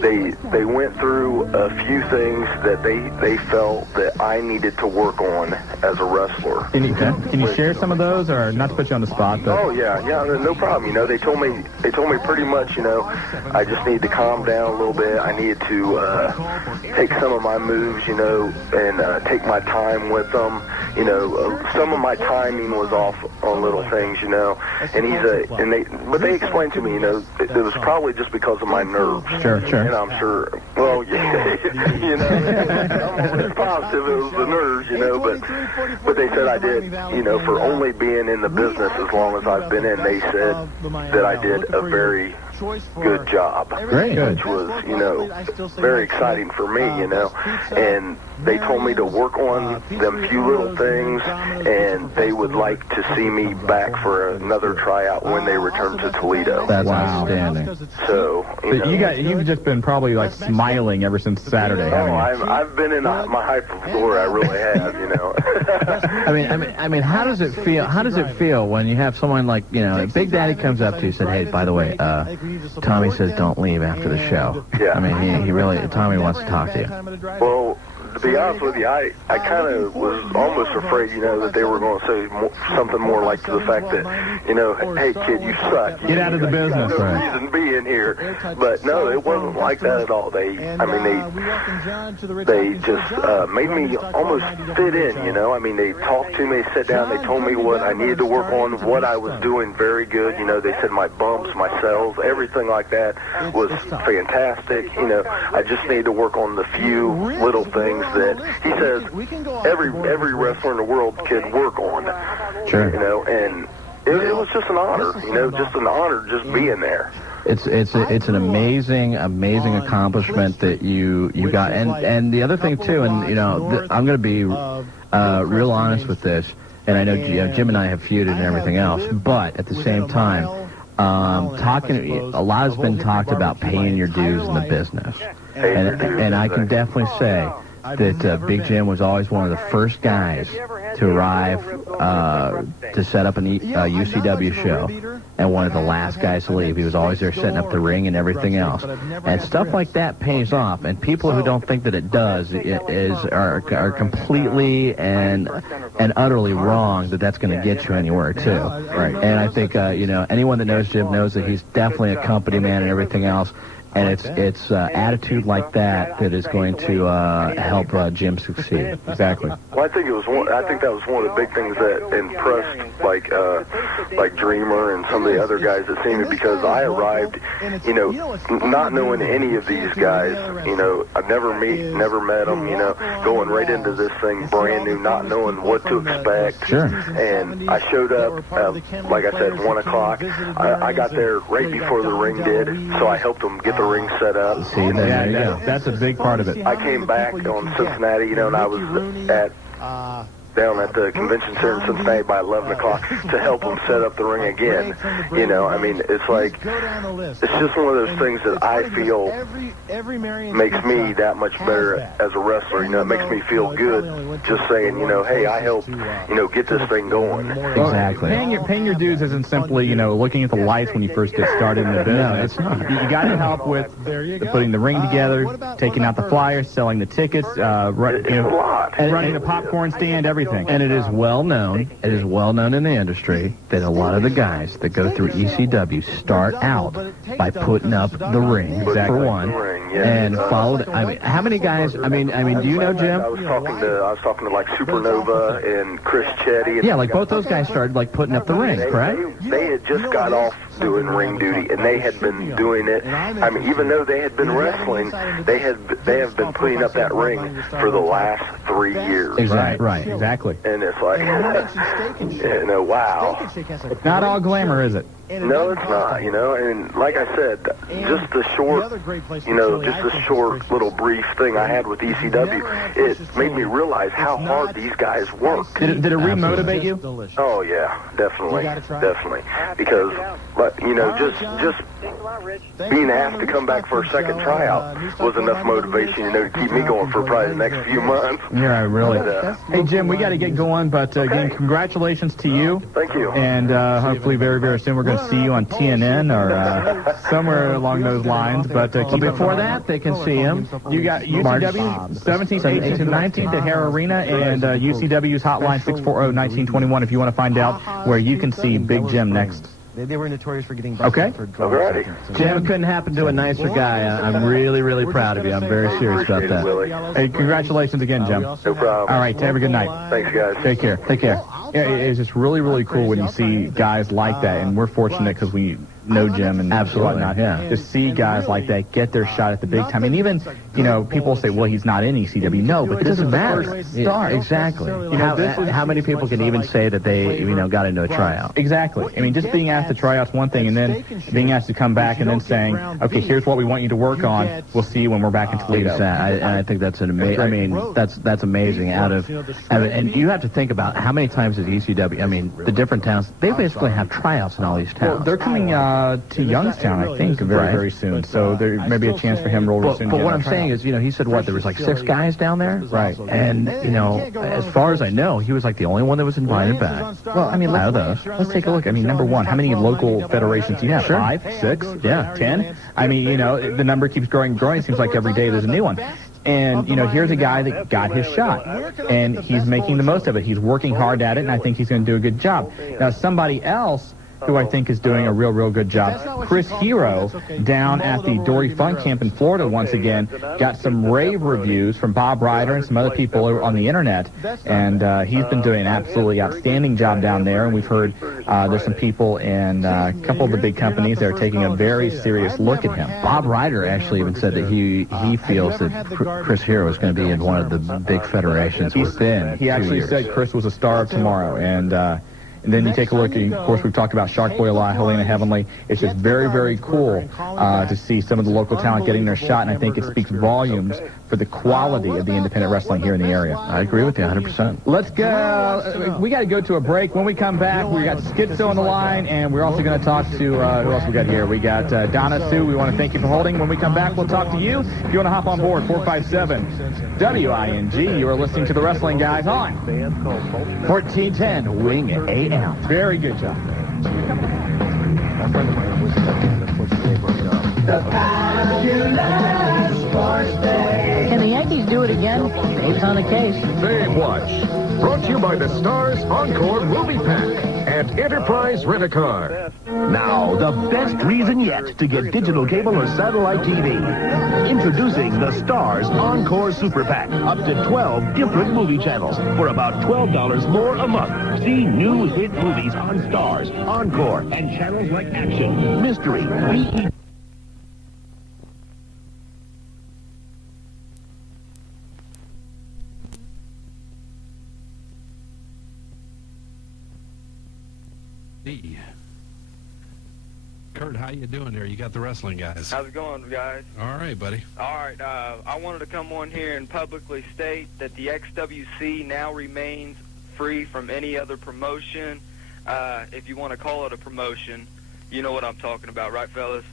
They went through a few things that they felt that I needed to work on as a wrestler. Can you share some of those, or not to put you on the spot? But... Oh yeah, no problem. You know, they told me pretty much, you know, I just need to calm down a little bit. I needed to take some of my moves, you know, and take my time with them. You know, some of my timing was off on little things, you know. And but they explained to me, you know, it was probably just because of my nerves. Sure. And I'm sure, well, yeah, you know, I'm always positive it was the nerves, you know, but they said I did, you know, for only being in the business as long as I've been in, they said that I did a very good job. Great. Which was, you know, very exciting for me, you know, and they told me to work on them few little things, and they would like to see me back for another tryout when they return to Toledo. That's outstanding. So, you've just been probably like smiling ever since Saturday. I've been in my hyper glory. I really have, you know. I mean, how does it feel? How does it feel when you have someone like, you know, Big Daddy comes up to you and said, "Hey, by the way, Tommy says don't leave after the show." Yeah. I mean, he really, Tommy wants to talk to you. Well, to be honest with you, I kind of was almost afraid, you know, that they were going to say something more like to the fact that, you know, hey, kid, you suck. Get out of the business. No reason being here. But no, it wasn't like that at all. They just made me almost fit in, you know. I mean, they talked to me, sat down, they told me what I needed to work on, what I was doing very good. You know, they said my bumps, my cells, everything like that was fantastic. You know, I just need to work on the few little things that he says every wrestler in the world can work on. Sure. You know, and it was just an honor, you know, just an honor just being there. It's an amazing accomplishment that you got, and the other thing too, and you know, I'm going to be real honest with this, and I know Jim and I have feuded and everything else, but at the same time, a lot has been talked about paying your dues in the business, and I can definitely say that Big Jim was always one of the first guys to arrive to set up a UCW show, and one of the last guys to leave. He was always there setting up the ring and everything else. And stuff like that pays off, and people who don't think that it does are completely and utterly wrong that that's going to get you anywhere, too. Right. And I think, you know, anyone that knows Jim knows that he's definitely a company man and everything else. And it's attitude like that that is going to help Jim succeed. Exactly. Well, I think that was one of the big things that impressed like Dreamer and some of the other guys that seen me, because I arrived, you know, not knowing any of these guys. You know, I've never met them. You know, going right into this thing brand new, not knowing what to expect. Sure. And I showed up, like I said, 1 o'clock. I got there right before the ring did, so I helped them get the ring set up. See, there you go. That's a big part of it. I came back on Cincinnati, you know, and I was down at the convention center in Cincinnati by 11 o'clock to help them set up the ring again. You know, I mean, it's like, it's just one of those things that I feel makes me that much better as a wrestler. You know, it makes me feel good just saying, you know, hey, I helped, you know, get this thing going. Exactly. Paying your dues isn't simply, you know, looking at the lights when you first get started in the business. No, it's not. You got to help with putting the ring together, taking out the flyers, selling the tickets, running the popcorn stand, everything. And it is well known. It is well known in the industry that a lot of the guys that go through ECW start out by putting up the ring, for one, and followed. I mean, how many guys? I mean, do you know Jim? I was talking to like Supernova and Chris Chetty. Yeah, like both those guys started like putting up the ring, correct? They had just got off doing ring duty, and they had been doing it. I mean, even though they had been wrestling, they have been putting up that ring for the last 3 years. Exactly. Right. Exactly. And it's like, you know, wow. It's not all glamour, is it? No, it's not, you know, and like I said, just the short, you know, just the short little brief thing I had with ECW, it made me realize how hard these guys work. Did it re-motivate you? Oh, yeah, definitely, because, you know, just being asked to come back for a second tryout was enough motivation, you know, to keep me going for probably the next few months. Yeah, really. Hey, Jim, we got to get going, but again, congratulations to you. Thank you. And hopefully very, very soon we're going to see you on TNN or somewhere along those lines. But before that, they can see him. You got UCW 17th, 18th, and 19th at Hare Arena, and UCW's hotline 640-1921 if you want to find out where you can see Big Jim next. They were notorious for getting okay. Jim couldn't happen to a nicer guy. I'm really, really proud of you. I'm very serious about that. Hey, congratulations again, Jim. No problem. All right, have a good night. Thanks, guys. Take care. Yeah, it's just really, really cool when you see guys like that, and we're fortunate because we know Jim and whatnot. Yeah. To see guys like that get their shot at the big time, and even people say, well, he's not in ECW. No, but it doesn't is matter. The first start. Exactly. How many people can even say that they got into a tryout? Exactly. I mean, just being asked to try out's one thing, and then being asked to come back and then saying, okay, here's what we want you to work on. We'll see you when we're back in Toledo. Exactly. I think that's an amazing. I mean, that's amazing. And you have to think about how many times is ECW. I mean, the different towns. They basically have tryouts in all these towns. Well, they're coming to Youngstown, I think, very soon. So there may be a chance for him real soon. But what I'm saying is, he said there was like 6 guys down there, right? And as far as I know, he was like the only one that was invited back. Well, I mean, let's take a look. I mean, number one, how many local federations do you have? Sure. 5, 6, 10. I mean, the number keeps growing. It seems like every day there's a new one. And, here's a guy that got his shot, and he's making the most of it. He's working hard at it, and I think he's going to do a good job. Now, somebody else who I think is doing a real good job, Chris Hero, down at the Dory Fun Camp in Florida once again, got some rave reviews from Bob Ryder and some other people on the internet, and he's been doing an absolutely outstanding job down there, and we've heard there's some people in a couple of the big companies that are taking a very serious look at him. Bob Ryder actually even said that he feels that Chris Hero is going to be in one of the big federations within He actually 2 years. said Chris was a star of tomorrow, and then you take a look, of course, we've talked about Shark Boy a lot, Helena Heavenly. It's just very cool to see some of the local talent getting their shot, and I think it speaks volumes for the quality of the independent wrestling here in the area. I agree with you 100%. Let's go. We got to go to a break. When we come back, we got Schizo on the line, and we're also going to talk to, who else we got here? We got Donna Sue. We want to thank you for holding. When we come back, we'll talk to you. If you want to hop on board, 457 WING. You are listening to the Wrestling Guys on 1410 Wing AM. Very good job. Can the Yankees do it again? Dave's on the case. Dave Watch. Brought to you by the Stars Encore Movie Pack and Enterprise Rent-A-Car. Now, the best reason yet to get digital cable or satellite TV. Introducing the Stars Encore Super Pack. Up to 12 different movie channels for about $12 more a month. See new hit movies on Stars, Encore, and channels like Action, Mystery, VE. Kurt, how you doing there? You got the Wrestling Guys. How's it going, guys? All right, buddy. All right, I wanted to come on here and publicly state that the XWC now remains free from any other promotion. If you want to call it a promotion, you know what I'm talking about, right, fellas?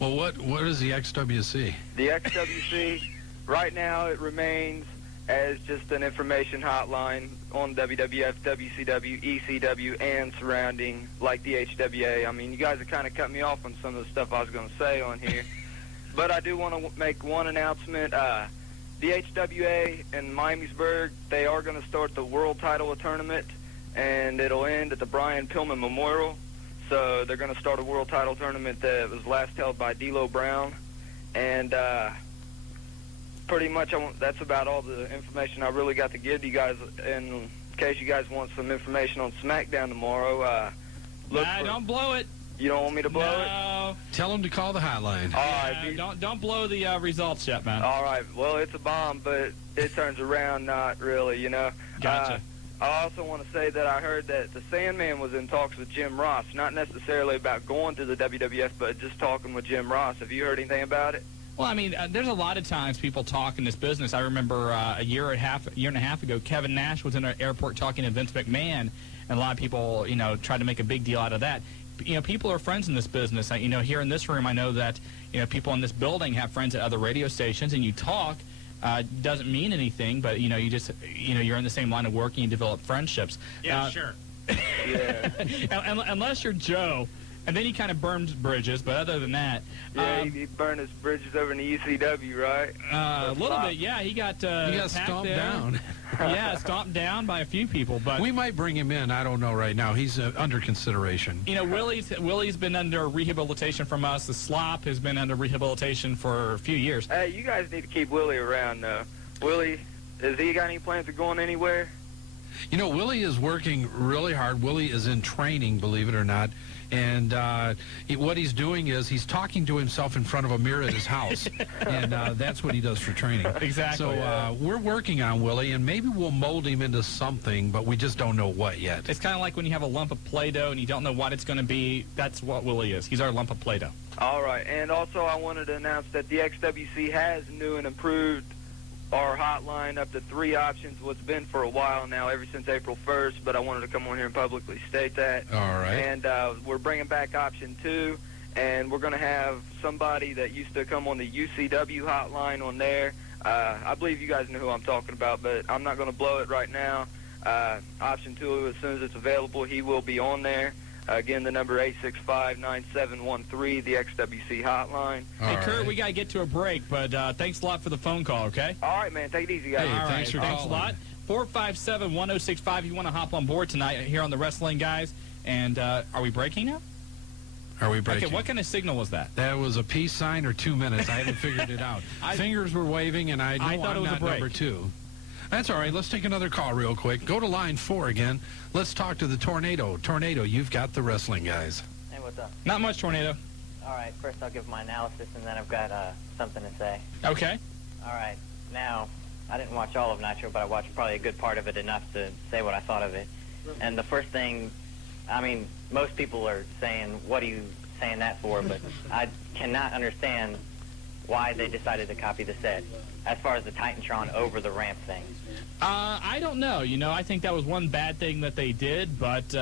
Well, what is the XWC? The XWC, right now, it remains as just an information hotline on WWF, WCW, ECW, and surrounding, like the HWA. I mean, you guys have kind of cut me off on some of the stuff I was going to say on here. But I do want to make one announcement. The HWA in Miamisburg, they are going to start the World Title Tournament, and it'll end at the Brian Pillman Memorial. So they're going to start a World Title Tournament that was last held by D'Lo Brown. And pretty much that's about all the information I really got to give you guys. In case you guys want some information on SmackDown tomorrow, don't blow it. You don't want me to blow it? No. Tell them to call the hotline. All right. Don't blow the results yet, man. All right. Well, it's a bomb, but it turns around not really, Gotcha. I also want to say that I heard that the Sandman was in talks with Jim Ross, not necessarily about going to the WWF, but just talking with Jim Ross. Have you heard anything about it? Well, I mean, there's a lot of times people talk in this business. I remember a year and a half ago, Kevin Nash was in an airport talking to Vince McMahon, and a lot of people, tried to make a big deal out of that. People are friends in this business. Here in this room, I know that, people in this building have friends at other radio stations, and you talk. Doesn't mean anything, but, you just, you're in the same line of work and you develop friendships. Yeah, sure. Yeah. Unless you're Joe. And then he kind of burns bridges, but other than that... Yeah, he burned his bridges over in the ECW, right? A little bit, yeah. He got stomped down. Yeah, stomped down by a few people. But we might bring him in. I don't know right now. He's under consideration. Willie's been under rehabilitation from us. The Slop has been under rehabilitation for a few years. Hey, you guys need to keep Willie around, though. Willie, has he got any plans of going anywhere? You know, Willie is working really hard. Willie is in training, believe it or not. And what he's doing is he's talking to himself in front of a mirror at his house. And that's what he does for training. Exactly. So we're working on Willie, and maybe we'll mold him into something, but we just don't know what yet. It's kind of like when you have a lump of Play-Doh and you don't know what it's going to be. That's what Willie is. He's our lump of Play-Doh. All right. And also I wanted to announce that the XWC has new and improved our hotline up to 3 options. What's been for a while now, ever since April 1st, but I wanted to come on here and publicly state that. All right. And we're bringing back option 2, and we're going to have somebody that used to come on the UCW hotline on there. I believe you guys know who I'm talking about, but I'm not going to blow it right now. Option 2, as soon as it's available, he will be on there. Again, the number 865-9713, the XWC hotline. Hey, Kurt, we got to get to a break, but thanks a lot for the phone call, okay? All right, man. Take it easy, guys. Hey, All thanks a lot. 457-1065. You want to hop on board tonight here on the Wrestling Guys. And are we breaking now? Are we breaking? Okay, what kind of signal was that? That was a peace sign or 2 minutes. I haven't figured it out. Fingers were waving, and I know thought it was I'm not a break. number 2. That's all right. Let's take another call real quick. Go to line 4 again. Let's talk to the Tornado. Tornado, you've got the Wrestling Guys. Hey, what's up? Not much, Tornado. All right, first I'll give my analysis, and then I've got something to say. Okay. All right, now, I didn't watch all of Nitro, but I watched probably a good part of it enough to say what I thought of it. And the first thing, I mean, most people are saying, what are you saying that for? But I cannot understand why they decided to copy the set as far as the Titantron over the ramp thing. I don't know. You know, I think that was one bad thing that they did, but,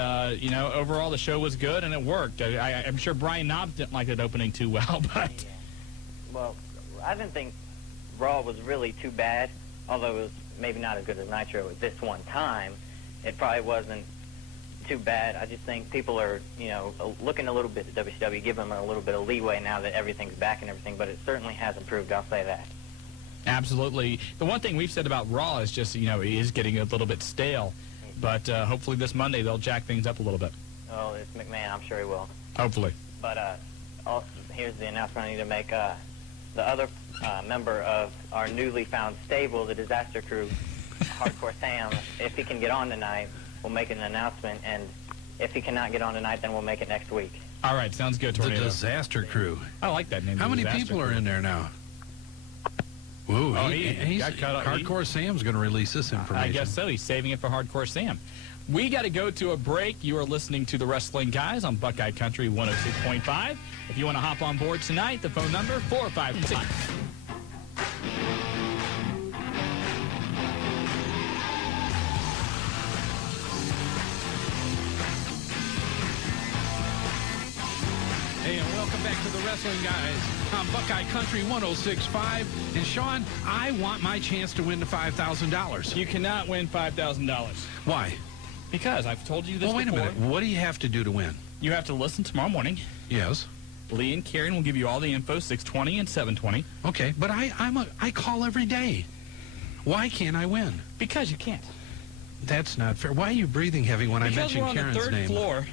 you know, overall the show was good and it worked. I'm sure Brian Knobs didn't like that opening too well, but... Well, I didn't think Raw was really too bad, although it was maybe not as good as Nitro at this one time. It probably wasn't too bad. I just think people are, you know, looking a little bit at WCW, give them a little bit of leeway now that everything's back and everything, but it certainly has improved, I'll say that. Absolutely. The one thing we've said about Raw is just, you know, it is getting a little bit stale. But hopefully this Monday they'll jack things up a little bit. Oh, it's McMahon. I'm sure he will. Hopefully. But also, here's the announcement I need to make. The other member of our newly found stable, the Disaster Crew, Hardcore Sam, if he can get on tonight, we'll make an announcement. And if he cannot get on tonight, then we'll make it next week. All right. Sounds good, Tornado. The Disaster Crew. I like that name. How many people are in there now? Ooh, Hardcore Sam's going to release this information. I guess so. He's saving it for Hardcore Sam. We got to go to a break. You are listening to The Wrestling Guys on Buckeye Country 106.5. If you want to hop on board tonight, the phone number, 456. Hey, and welcome back to The Wrestling Guys on Buckeye Country 106.5. And, Shawn, I want my chance to win the $5,000. You cannot win $5,000. Why? Because I've told you this before. Well, wait a minute. What do you have to do to win? You have to listen tomorrow morning. Yes. Lee and Karen will give you all the info, 6:20 and 7:20. Okay, but I call every day. Why can't I win? Because you can't. That's not fair. Why are you breathing heavy when I mention Karen's name? Because we're on the third floor.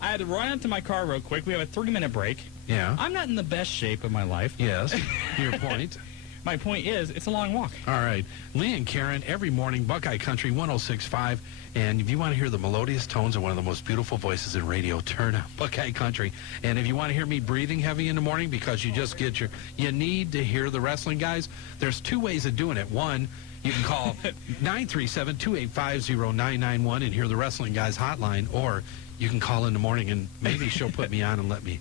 I had to run out to my car real quick. We have a 30-minute break. Yeah. I'm not in the best shape of my life. Yes. Your point. My point is, it's a long walk. All right. Lee and Karen, every morning, Buckeye Country 106.5. And if you want to hear the melodious tones of one of the most beautiful voices in radio, turn on Buckeye Country. And if you want to hear me breathing heavy in the morning because you just get you need to hear the Wrestling Guys, there's 2 ways of doing it. One, you can call 937-285-0991 and hear the Wrestling Guys hotline, or you can call in the morning and maybe she'll put me on and let me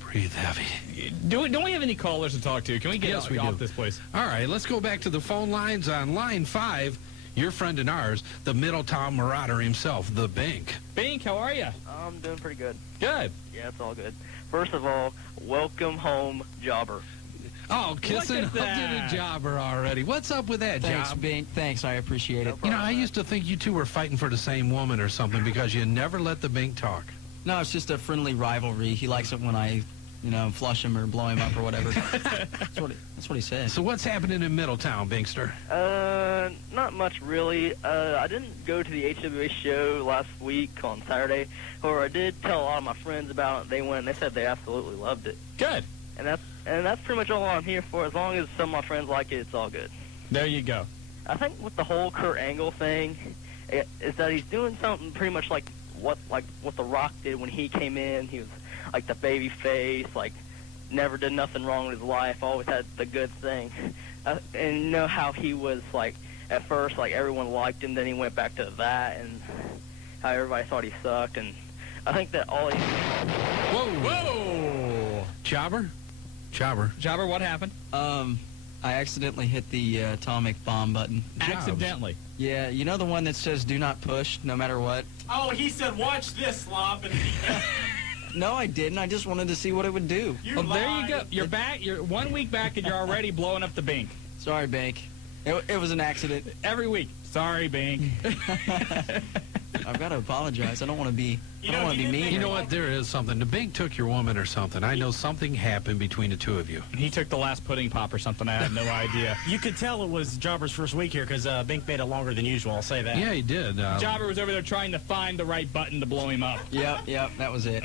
breathe heavy. Don't we have any callers to talk to? Can we get off this place? All right, let's go back to the phone lines on line 5. Your friend and ours, the Middletown Marauder himself, the Bink. Bink, how are you? I'm doing pretty good. Good. Yeah, it's all good. First of all, welcome home, Jobber. Oh, kissing up to the Jobber already. What's up with that, Thanks, Job? Bink. Thanks, I appreciate it. You know, I used to think you two were fighting for the same woman or something because you never let the Bink talk. No, it's just a friendly rivalry. He likes it when I, flush him or blow him up or whatever. That's what he said. So what's happening in Middletown, Binkster? Not much really. I didn't go to the HWA show last week on Saturday, or I did tell a lot of my friends about it. They went and they said they absolutely loved it. Good. And that's pretty much all I'm here for. As long as some of my friends like it, it's all good. There you go. I think with the whole Kurt Angle thing, is that he's doing something pretty much like what The Rock did when he came in. He was like the baby face, like never did nothing wrong with his life, always had the good thing. And you know how he was like at first, like everyone liked him, then he went back to that, and how everybody thought he sucked. And I think that all he... Whoa! Jobber, what happened? I accidentally hit the atomic bomb button. Accidentally? Yeah, you know the one that says do not push, no matter what? Oh, he said, watch this, Slop. And No, I didn't. I just wanted to see what it would do. Well, there you go. You're back. You're 1 week back, and you're already blowing up the Bink. Sorry, Bink. It was an accident. Every week. Sorry, Bink. I've got to apologize. I don't want to be mean. You know what? There is something. The Bink took your woman or something. I know something happened between the two of you. He took the last pudding pop or something. I had no idea. You could tell it was Jobber's first week here because Bink made it longer than usual. I'll say that. Yeah, he did. Jobber was over there trying to find the right button to blow him up. Yep, that was it.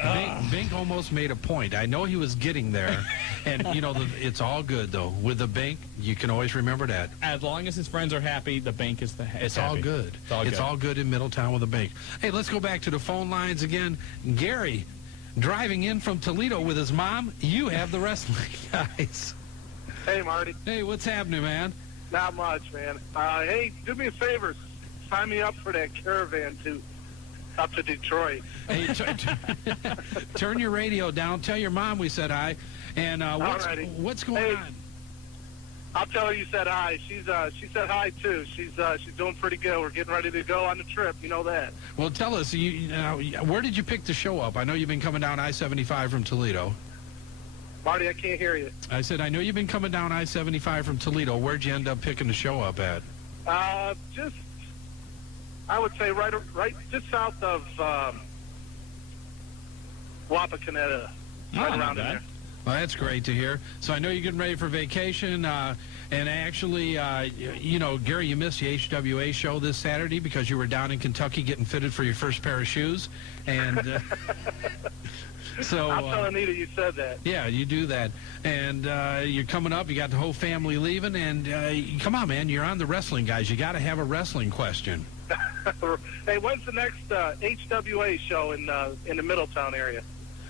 Bink almost made a point. I know he was getting there. And, you know, it's all good, though. With the Bink, you can always remember that. As long as his friends are happy, the Bink is It's all good. It's all good in Middletown with the Bink. Hey, let's go back to the phone lines again. Gary, driving in from Toledo with his mom, you have the wrestling guys. Hey, Marty. Hey, what's happening, man? Not much, man. Hey, do me a favor. Sign me up for that caravan up to Detroit. Hey, turn your radio down. Tell your mom we said hi. And what's going on? I'll tell her you said hi. She said hi too. She's doing pretty good. We're getting ready to go on the trip. You know that. Well, tell us. Where did you pick the show up? I know you've been coming down I-75 from Toledo. Marty, I can't hear you. I said I know you've been coming down I-75 from Toledo. Where'd you end up picking the show up at? Just I would say right just south of Wapakoneta. Right around in there. Well, that's great to hear. So I know you're getting ready for vacation, and actually, you know, Gary, you missed the HWA show this Saturday because you were down in Kentucky getting fitted for your first pair of shoes, and so I'll tell Anita you said that. Yeah, you do that, and you're coming up. You got the whole family leaving, and come on, man, you're on the wrestling guys. You got to have a wrestling question. Hey, when's the next HWA show in the Middletown area?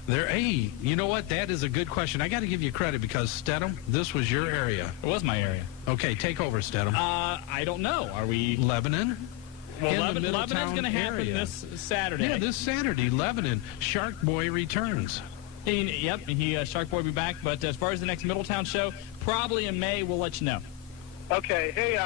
Hey, you know what? That is a good question. I got to give you credit because, Stedham, this was your area. It was my area. Okay, take over, Stedham. I don't know. Are we... Lebanon? Well, Lebanon's going to happen this Saturday. Yeah, this Saturday, Lebanon. Shark Boy returns. Yep, Shark Boy will be back. But as far as the next Middletown show, probably in May, we'll let you know. Okay. Hey,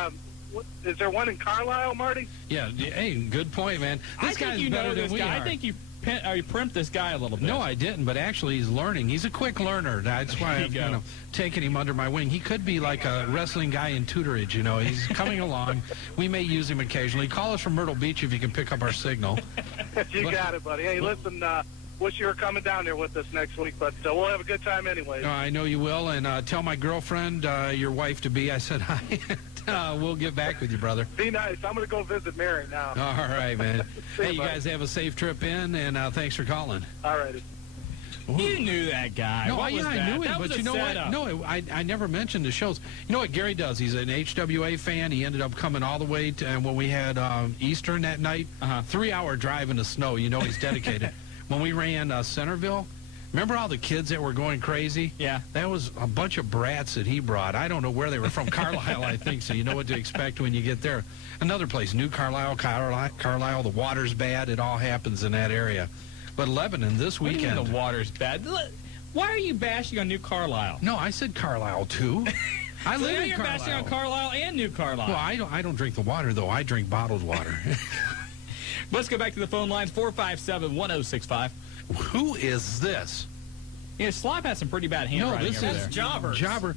is there one in Carlisle, Marty? Yeah. Hey, good point, man. This guy's better than we are. I think you primped this guy a little bit. No, I didn't, but actually he's learning. He's a quick learner. That's why I've kind of taken him under my wing. He could be like a wrestling guy in tutorage, you know. He's coming along. We may use him occasionally. Call us from Myrtle Beach if you can pick up our signal. You got it, buddy. Hey, listen, wish you were coming down there with us next week, but we'll have a good time anyway. I know you will, and tell my girlfriend, your wife-to-be, I said hi. We'll get back with you, brother. Be nice. I'm going to go visit Mary now. All right, man. Hey, you guys have a safe trip in, and thanks for calling. All righty. You knew that guy. No, I knew him, but you know what? No, I never mentioned the shows. You know what Gary does? He's an HWA fan. He ended up coming all the way to, and when we had Eastern that night, 3-hour drive in the snow. You know he's dedicated. When we ran Centerville, remember all the kids that were going crazy? Yeah. That was a bunch of brats that he brought. I don't know where they were from. Carlisle, I think, so you know what to expect when you get there. Another place, New Carlisle, the water's bad. It all happens in that area. But Lebanon this weekend. What do you mean the water's bad? Why are you bashing on New Carlisle? No, I said Carlisle, too. I live in you're Carlisle. bashing on Carlisle and New Carlisle. Well, I don't drink the water, though. I drink bottled water. Let's go back to the phone lines, 457-1065. Who is this? Yeah, Slop has some pretty bad handwriting. No, this is Jobber.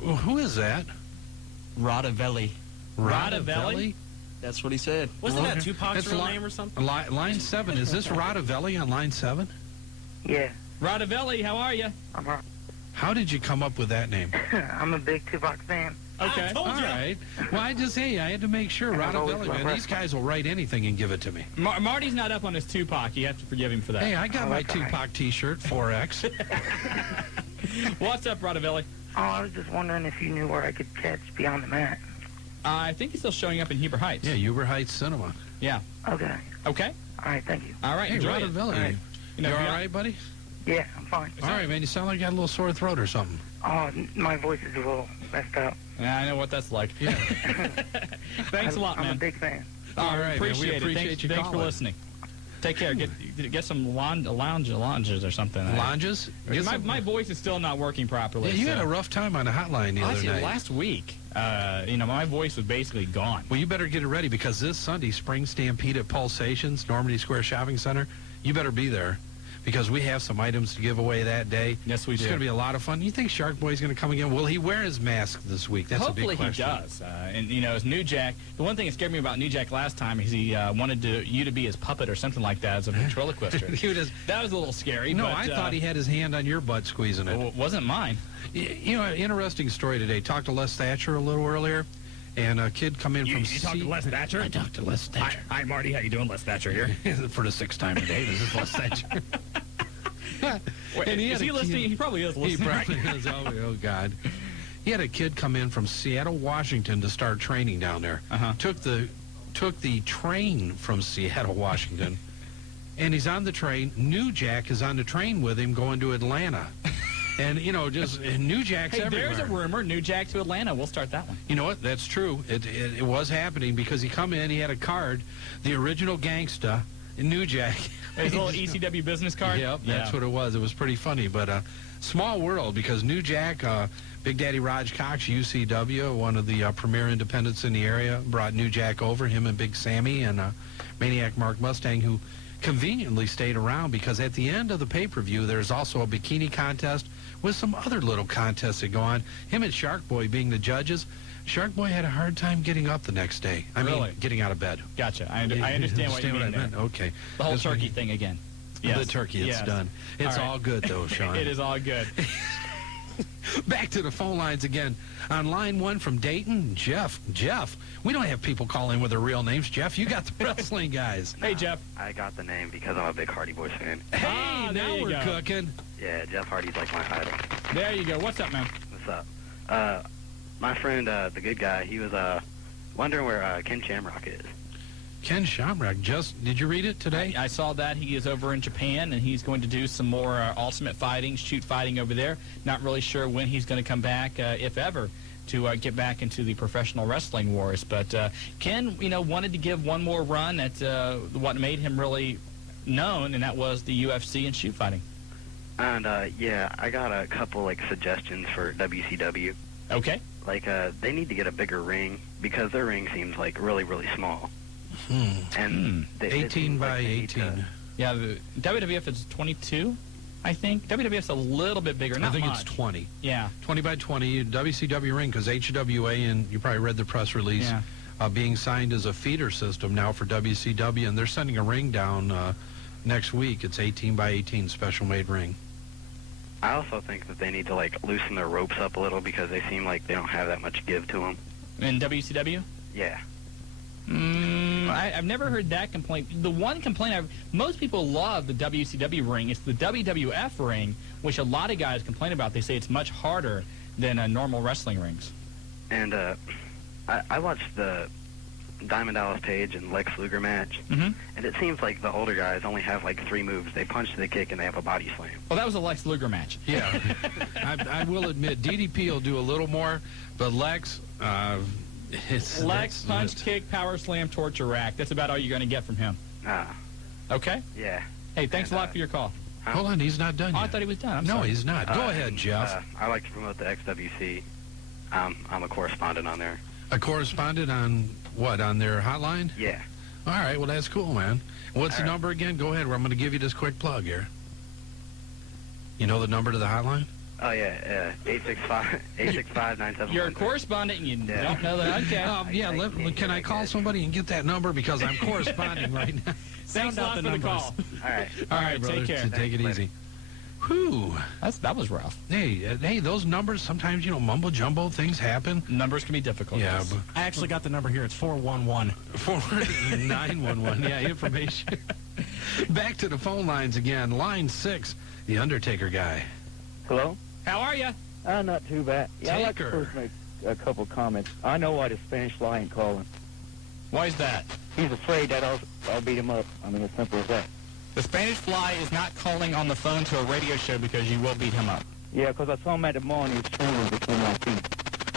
Who is that? Radavelli. Radavelli? That's what he said. Wasn't that Tupac's real name or something? Line 7. Is this Radavelli on line 7? Yeah. Radavelli, how are you? I'm all right. How did you come up with that name? I'm a big Tupac fan. Okay. All right. Well, I had to make sure. Radavelli, man, these guys will write anything and give it to me. Marty's not up on his Tupac. You have to forgive him for that. Hey, I got my Tupac T-shirt, 4X. What's up, Radavelli? Oh, I was just wondering if you knew where I could catch Beyond the Mat. I think he's still showing up in Heber Heights. Yeah, Heber Heights Cinema. Yeah. Okay. Okay? All right, thank you. All right, Hey, enjoy Ron it. and Billy. All right. You all right, buddy? Yeah, I'm fine. All right, man. You sound like you got a little sore throat or something. Oh, my voice is a little messed up. Yeah, I know what that's like. Yeah. Thanks a lot, man. I'm a big fan. All right, man. We appreciate it. appreciate you Thanks for calling. listening. Take care. Get some lounges or something. Lounges? My voice is still not working properly. Yeah, you had a rough time on the hotline the other night. Last week, my voice was basically gone. Well, you better get it ready because this Sunday, Spring Stampede at Pulsations, Normandy Square Shopping Center, you better be there because we have some items to give away that day. Yes, we do. It's going to be a lot of fun. You think Shark Boy's going to come again? Will he wear his mask this week? That's a big question. Hopefully he does. And, as New Jack, the one thing that scared me about New Jack last time is he wanted you to be his puppet or something like that as a ventriloquist. That was a little scary. No, but, I thought he had his hand on your butt squeezing it. Well, it wasn't mine. Interesting story today. Talked to Les Thatcher a little earlier. And a kid come in from... You talked to Les Thatcher? I talked to Les Thatcher. Hi, Marty. How you doing? Les Thatcher here. For the 6th time today, this is Les Thatcher. Wait, and is he listening? He probably is listening. He probably is. Oh, God. He had a kid come in from Seattle, Washington to start training down there. Took the train from Seattle, Washington, and he's on the train. New Jack is on the train with him going to Atlanta. And, New Jack's everywhere. There's a rumor, New Jack to Atlanta. We'll start that one. You know what? That's true. It was happening because he come in, he had a card, the original gangsta, New Jack. His little ECW business card? Yep, that's what it was. It was pretty funny. But small world because New Jack, Big Daddy Raj Cox, UCW, one of the premier independents in the area, brought New Jack over, him and Big Sammy and Maniac Mark Mustang, who conveniently stayed around because at the end of the pay-per-view, there's also a bikini contest with some other little contests that go on. Him and Shark Boy being the judges. Shark Boy had a hard time getting up the next day. I mean, getting out of bed. Gotcha. I understand what you mean there. Okay. The whole turkey thing again. Yes. The turkey, it's done. It's all good, though, Shawn. It is all good. Back to the phone lines again. On line 1 from Dayton, Jeff. Jeff, we don't have people call in with their real names. Jeff, you got the wrestling guys. Hey, Jeff. I got the name because I'm a big Hardy Boys fan. Hey, now we're cooking. Yeah, Jeff Hardy's like my idol. There you go. What's up, man? What's up? My friend, the good guy, he was wondering where Ken Shamrock is. Ken Shamrock, did you read it today? I saw that. He is over in Japan, and he's going to do some more ultimate fighting, shoot fighting over there. Not really sure when he's going to come back, if ever, to get back into the professional wrestling wars. But Ken, wanted to give one more run at what made him really known, and that was the UFC and shoot fighting. And, yeah, I got a couple, suggestions for WCW. Okay. They need to get a bigger ring because their ring seems, really, really small. And 18 by 18. Yeah, the WWF is 22, I think. WWF's a little bit bigger, not I think much. it's 20. Yeah. 20 by 20, WCW ring, because HWA, and you probably read the press release, being signed as a feeder system now for WCW, and they're sending a ring down next week. It's 18 by 18 special-made ring. I also think that they need to, loosen their ropes up a little because they seem like they don't have that much give to them. In WCW? Yeah. I've never heard that complaint. The one complaint most people love the WCW ring. It's the WWF ring, which a lot of guys complain about. They say it's much harder than normal wrestling rings. And I watched the Diamond Dallas Page and Lex Luger match, and it seems like the older guys only have 3 moves. They punch, they kick, and they have a body slam. Well, that was a Lex Luger match. Yeah. I will admit, DDP will do a little more, but Lex... Lex, punch, kick, power slam, torture rack. That's about all you're going to get from him. Okay? Yeah. Hey, thanks a lot for your call. Hold on, he's not done yet. I thought he was done. I'm no, sorry. He's not. Go ahead, Jeff. I like to promote the XWC. I'm a correspondent on there. A correspondent on what? On their hotline? Yeah. All right, well, that's cool, man. What's the number again? Go ahead, I'm going to give you this quick plug here. You know the number to the hotline? Oh, yeah, 865-971. You're a correspondent and you don't know that? Okay. Can I call somebody and get that number? Because I'm corresponding right now. Thanks a lot for the call. All right. All right, brother. Take care. Take it easy. Whew. That was rough. Hey, those numbers, sometimes, mumbo jumbo, things happen. Numbers can be difficult. Yeah. Yes. I actually got the number here. It's 411. 911. Yeah, information. Back to the phone lines again. Line 6, the Undertaker guy. Hello? How are you? Not too bad. Yeah, I like Taker. the first name. a couple comments. I know why the Spanish Fly ain't calling. Why is that? He's afraid that I'll beat him up. I mean, as simple as that. The Spanish Fly is not calling on the phone to a radio show because you will beat him up. Yeah, because I saw him at the mall and he was trembling between my feet.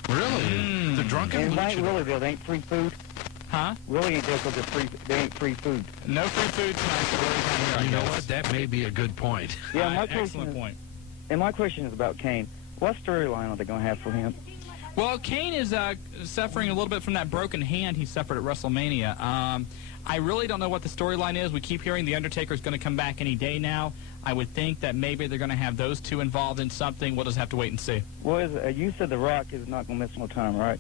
Really? The drunken And luchador. Willie, there ain't free food. Huh? Willie ain't there because there ain't free food. No free food tonight, so Willie's not here, I You know guess. what? That may be a good point. Yeah, my excellent point. And my question is about Kane. What storyline are they going to have for him? Well, Kane is suffering a little bit from that broken hand he suffered at WrestleMania. I really don't know what the storyline is. We keep hearing The Undertaker's going to come back any day now. I would think that maybe they're going to have those two involved in something. We'll just have to wait and see. Well, you said The Rock is not going to miss no time, right?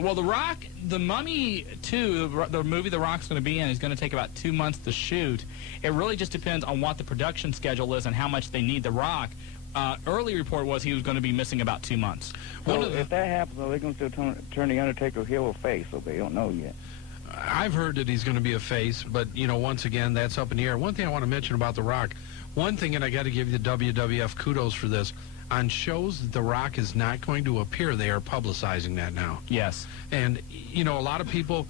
Well, The Rock, The Mummy 2, the movie The Rock's going to be in, is going to take about 2 months to shoot. It really just depends on what the production schedule is and how much they need The Rock. Early report was he was going to be missing about 2 months. Well, if that happens, are they going to still turn The Undertaker heel or face? So they don't know yet. I've heard that he's going to be a face, but, you know, once again, that's up in the air. One thing I want to mention about The Rock, one thing, and I got to give the WWF kudos for this, on shows that The Rock is not going to appear, they are publicizing that now. Yes. And, you know, a lot of people,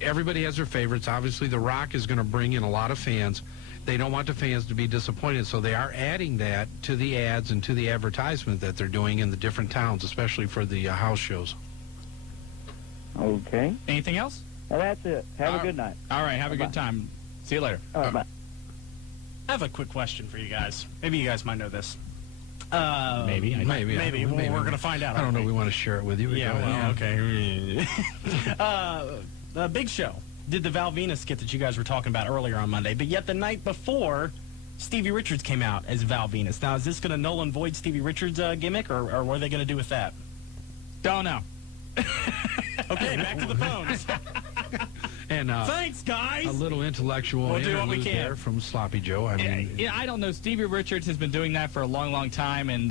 everybody has their favorites. Obviously, The Rock is going to bring in a lot of fans. They don't want the fans to be disappointed, so they are adding that to the ads and to the advertisement that they're doing in the different towns, especially for the house shows. Okay. Anything else? Well, that's it. Have a good night. All right, have a good time. See you later. All right, bye. I have a quick question for you guys. Maybe you guys might know this. Maybe. Well, we're going to find out. I don't know. We want to share it with you. Yeah, well, okay. The Big Show did the Val Venus skit that you guys were talking about earlier on Monday, but yet the night before, Stevie Richards came out as Val Venus. Now, is this going to null and void Stevie Richards' gimmick, or what are they going to do with that? Don't know. Okay, back to the phones. And thanks, guys. A little intellectual We'll do what we interlude can. there from Sloppy Joe. I mean, Yeah, I don't know. Stevie Richards has been doing that for a long, long time, and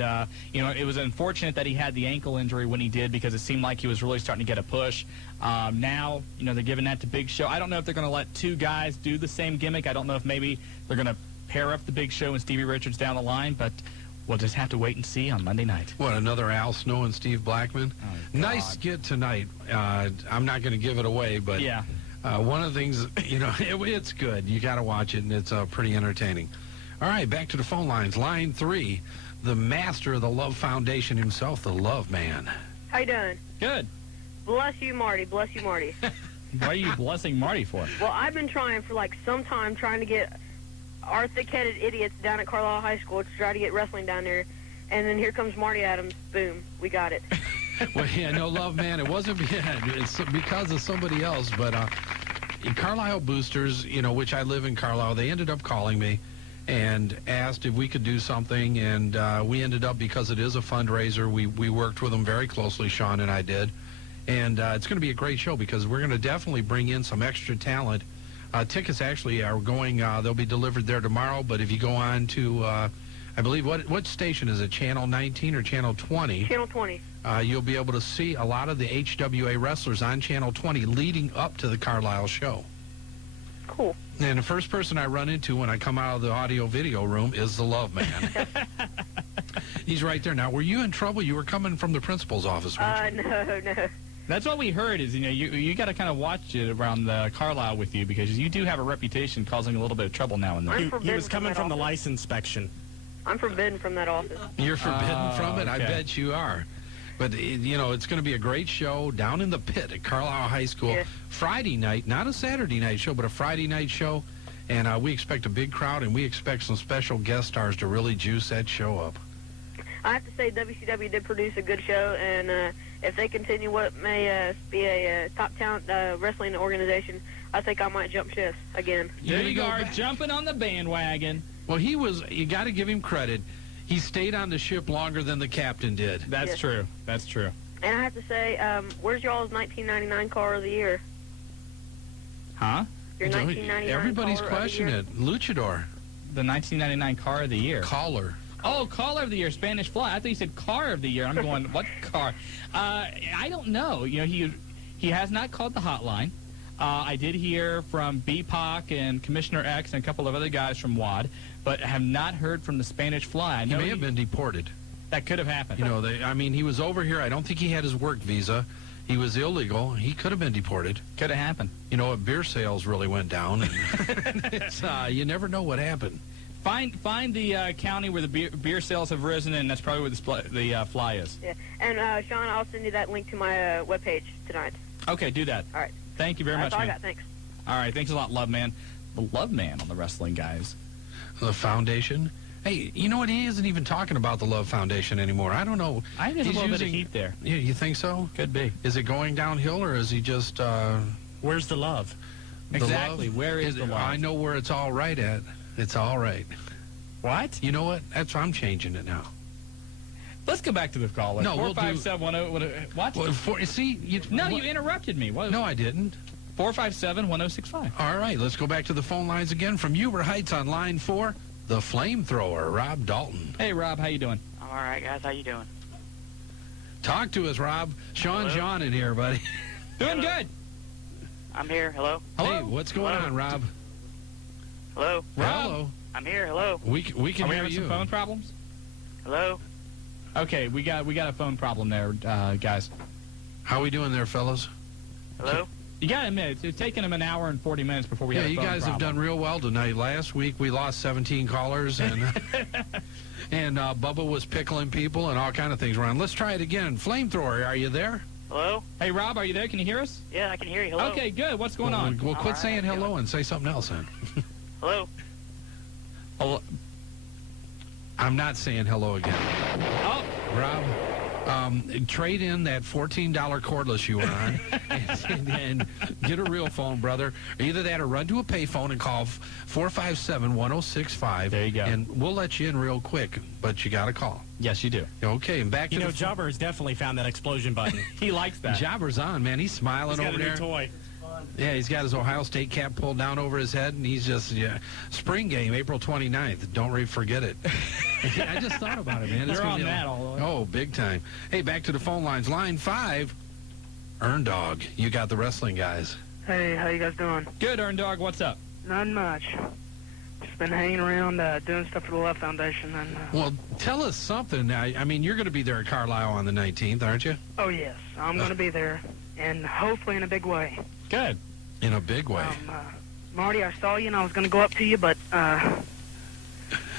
you know, it was unfortunate that he had the ankle injury when he did because it seemed like he was really starting to get a push. Now, you know, they're giving that to Big Show. I don't know if they're going to let two guys do the same gimmick. I don't know if maybe they're going to pair up the Big Show and Stevie Richards down the line, but we'll just have to wait and see on Monday night. what, another Al Snow and Steve Blackman? Oh, nice skit tonight. I'm not going to give it away, but yeah. One of the things, you know, it's good. You got to watch it, and it's pretty entertaining. All right, back to the phone lines. Line 3, the master of the Love Foundation himself, the Love Man. How you doing? Good. Bless you, Marty. Bless you, Marty. What are you blessing Marty for? Well, I've been trying for like some time trying to get our thick-headed idiots down at Carlisle High School to try to get wrestling down there. And then here comes Marty Adams. Boom. We got it. Well, yeah, no, Love Man, it wasn't it's because of somebody else, but Carlisle Boosters, you know, which I live in Carlisle, they ended up calling me and asked if we could do something, and we ended up, because it is a fundraiser, we worked with them very closely, Shawn and I did, and it's going to be a great show because we're going to definitely bring in some extra talent. Tickets actually are going, they'll be delivered there tomorrow, but if you go on to, I believe, what station is it, Channel 19 or Channel 20? Channel 20. You'll be able to see a lot of the HWA wrestlers on Channel 20 leading up to the Carlisle show. Cool. And the first person I run into when I come out of the audio-video room is the Love Man. He's right there. Now, were you in trouble? You were coming from the principal's office, weren't you? No. That's what we heard is, you know, you got to kind of watch it around Carlisle with you because you do have a reputation causing a little bit of trouble now and then. He was coming from the license inspection. I'm forbidden from that office. You're forbidden from it? I okay. bet you are. But, you know, it's going to be a great show down in the pit at Carlisle High School. Yeah. Friday night, not a Saturday night show, but a Friday night show. And we expect a big crowd, and we expect some special guest stars to really juice that show up. I have to say WCW did produce a good show, and if they continue what may be a top talent wrestling organization, I think I might jump ship again. There you are, jumping on the bandwagon. Well, you got to give him credit. He stayed on the ship longer than the captain did. That's Yes. true. That's true. And I have to say, where's y'all's 1999 car of the year? Huh? Your 1999 Everybody's caller of the questioning year? it. Luchador. The 1999 car of the year. Caller. Oh, caller of the year, Spanish Fly. I thought you said car of the year. I'm going, what car? I don't know. You know, he has not called the hotline. I did hear from BPOC and Commissioner X and a couple of other guys from WAD, but have not heard from the Spanish Fly. I He know may have been deported. That could have happened. You know, I mean, he was over here. I don't think he had his work visa. He was illegal. He could have been deported. Could have happened. You know, beer sales really went down. And it's, you never know what happened. Find the county where the beer sales have risen, and that's probably where the fly is. Yeah, and Shawn, I'll send you that link to my webpage tonight. Okay, do that. All right. Thank you very much, That's all man. I got. Thanks. All right, thanks a lot, Love Man. The Love Man on the Wrestling Guys. The Foundation. Hey, you know what? He isn't even talking about the Love Foundation anymore. I don't know. I think there's a little bit of heat there. Yeah, you think so? Could be. Is it going downhill, or is he just... Where's the love? Exactly. Love? Where is the love? I know where it's all right at. It's all right. What? You know what? I'm changing it now. Let's go back to the caller. No, 457-10... What? Well, see? You interrupted me. What? No, I didn't. 457-1065. All right, let's go back to the phone lines again. From Huber Heights on line 4, the flamethrower, Rob Dalton. Hey, Rob, how you doing? I'm all right, guys. How you doing? Talk to us, Rob. Shawn John in here, buddy. Doing good. I'm here. Hello? Hey, what's going on, Rob? Hello? Rob? Hello. I'm here. Hello? We can Are we hear having you. some phone problems? Hello? Okay, we got a phone problem there, guys. How we doing there, fellas? Hello? You got to admit, it's taken them an hour and 40 minutes before we had a phone you guys problem. have done real well tonight. Last week we lost 17 callers, and and Bubba was pickling people and all kind of things around. Let's try it again. Flamethrower, are you there? Hello? Hey, Rob, are you there? Can you hear us? Yeah, I can hear you. Hello? Okay, good. What's going on? Well, quit saying hello and say something else then. Hello? Hello? I'm not saying hello again. Oh. Rob, trade in that $14 cordless you were on and get a real phone, brother. Either that or run to a payphone and call 457-1065. There you go. And we'll let you in real quick, but you got to call. Yes, you do. Okay, and back to the Jobber has definitely found that explosion button. He likes that. Jobber's on, man. He's smiling He's got over a new there. toy. Yeah, he's got his Ohio State cap pulled down over his head, and he's just, spring game, April 29th. Don't forget it. I just thought about it, man. You're on that all the way. Oh, big time. Hey, back to the phone lines. Line 5, Earn Dog. You got the Wrestling Guys. Hey, how you guys doing? Good, Earn Dog. What's up? Not much. Just been hanging around doing stuff for the Love Foundation. And Well, tell us something. I mean, you're going to be there at Carlisle on the 19th, aren't you? oh, yes, I'm going to be there, and hopefully in a big way. Good. In a big way. Marty, I saw you, and I was going to go up to you, but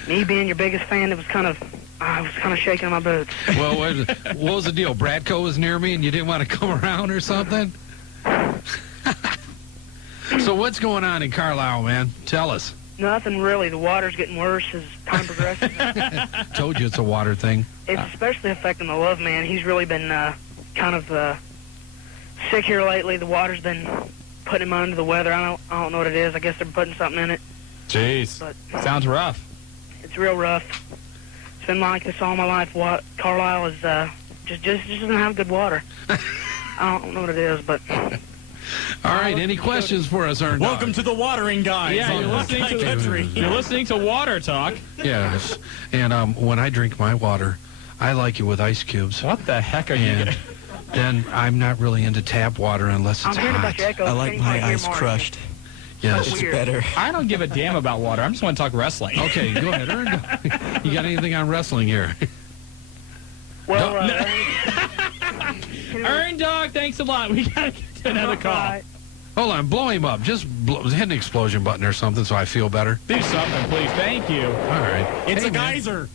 me being your biggest fan, I was kind of shaking my boots. Well, what was the deal? Bradco was near me, and you didn't want to come around or something? So what's going on in Carlisle, man? Tell us. Nothing really. The water's getting worse as time progresses. Told you it's a water thing. It's especially affecting the Love Man. He's really been kind of sick here lately. The water's been putting him under the weather. I don't know what it is. I guess they're putting something in it. Jeez. But sounds rough. It's real rough. It's been like this all my life. Carlisle is just doesn't have good water. I don't know what it is, but. All right, any questions for us, Earn Dog? Welcome to the Watering Guys. Yeah, you're listening to Water Talk. Yes, and when I drink my water, I like it with ice cubes. What the heck are you getting? Then I'm not really into tap water unless it's I'm hearing hot. about your echo. I like my ice crushed. Yes. It's better. I don't give a damn about water. I just want to talk wrestling. Okay, go ahead, Earn Dog. You got anything on wrestling here? Well, Earn Dog, thanks a lot. We got to get to another call. Hold on, blow him up. Just hit an explosion button or something so I feel better. Do something, please. Thank you. All right. It's Hey, a man. geyser.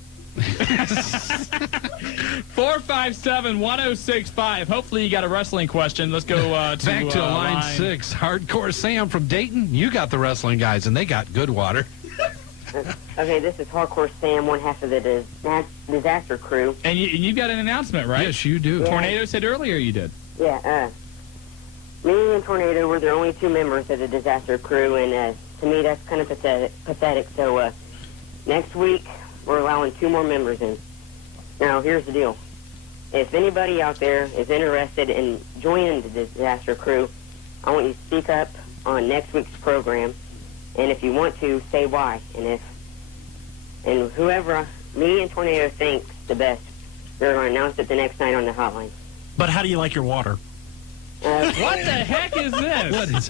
457-1065. Hopefully you got a wrestling question. Let's go Back to line 6. Hardcore Sam from Dayton. You got the Wrestling Guys, and they got good water. Okay, this is Hardcore Sam, one half of the disaster crew. And you've got an announcement, right? Yes, you do. Yeah. Tornado said earlier you did. Yeah, me and Tornado were the only two members of the disaster crew, and to me that's kind of pathetic. So next week we're allowing 2 more members in. Now, here's the deal. If anybody out there is interested in joining the disaster crew, I want you to speak up on next week's program, and if you want to, say why. And whoever me and Tornado thinks the best, we're going to announce it the next night on the hotline. But how do you like your water? What the heck is this? What is?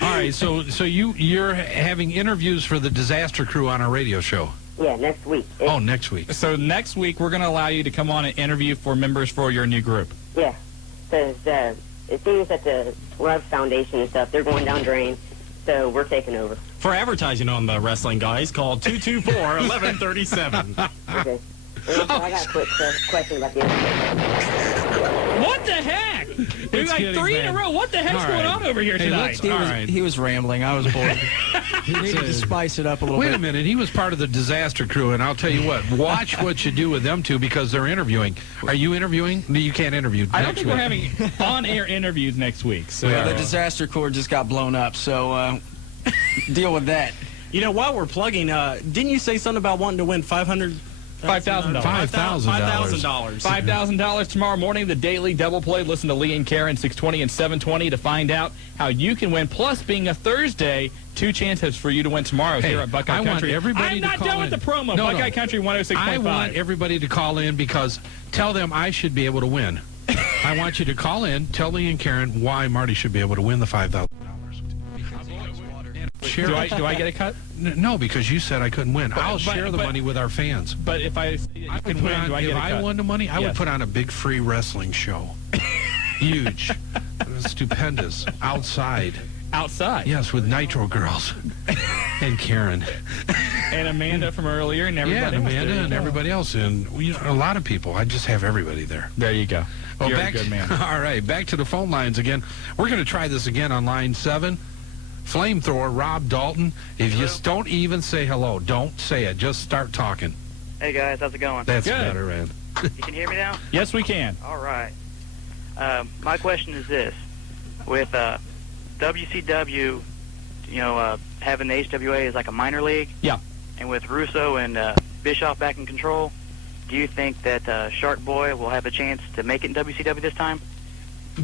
All right, so you're having interviews for the disaster crew on our radio show. Yeah, next week. Oh, next week. So next week we're going to allow you to come on and interview for members for your new group. Yeah, because it seems that the Love Foundation and stuff, they're going down drain, so we're taking over. For advertising on the Wrestling Guys, call 224-1137. Okay. And also, I got a quick question about the interview. What the heck? We've got three in a row. What the heck's going on over here tonight? He was rambling. I was bored. He needed to spice it up a little bit. Wait a minute. He was part of the disaster crew, and I'll tell you what. Watch what you do with them two because they're interviewing. Are you interviewing? No, you can't interview. I don't think we're having on-air interviews next week. So yeah, the disaster cord just got blown up, so deal with that. You know, while we're plugging, didn't you say something about wanting to win $500? $5,000. $5,000 tomorrow morning, the daily double play. Listen to Lee and Karen, 620 and 720 to find out how you can win. Plus, being a Thursday, 2 chances for you to win tomorrow here at Buckeye Country. I'm not done with the promo. Buckeye Country 106.5. I want everybody to call in because tell them I should be able to win. I want you to call in, tell Lee and Karen why Marty should be able to win the $5,000. Do I get a cut? No, because you said I couldn't win. I'll share the money with our fans. But if I can win, do I get a cut? If I won the money, I would put on a big free wrestling show. Huge. Stupendous. Outside. Outside? Yes, with Nitro Girls. And Karen. And Amanda from earlier and everybody else. Yeah, Amanda and everybody else. And a lot of people. I just have everybody there. There you go. Well, You're a good man. All right, back to the phone lines again. We're going to try this again on line 7. Flamethrower, Rob Dalton. If you don't even say hello, don't say it. Just start talking. Hey, guys. How's it going? That's better, man. You can hear me now? Yes, we can. All right. My question is this. With WCW, having the HWA as like a minor league. Yeah. And with Russo and Bischoff back in control, do you think that Shark Boy will have a chance to make it in WCW this time?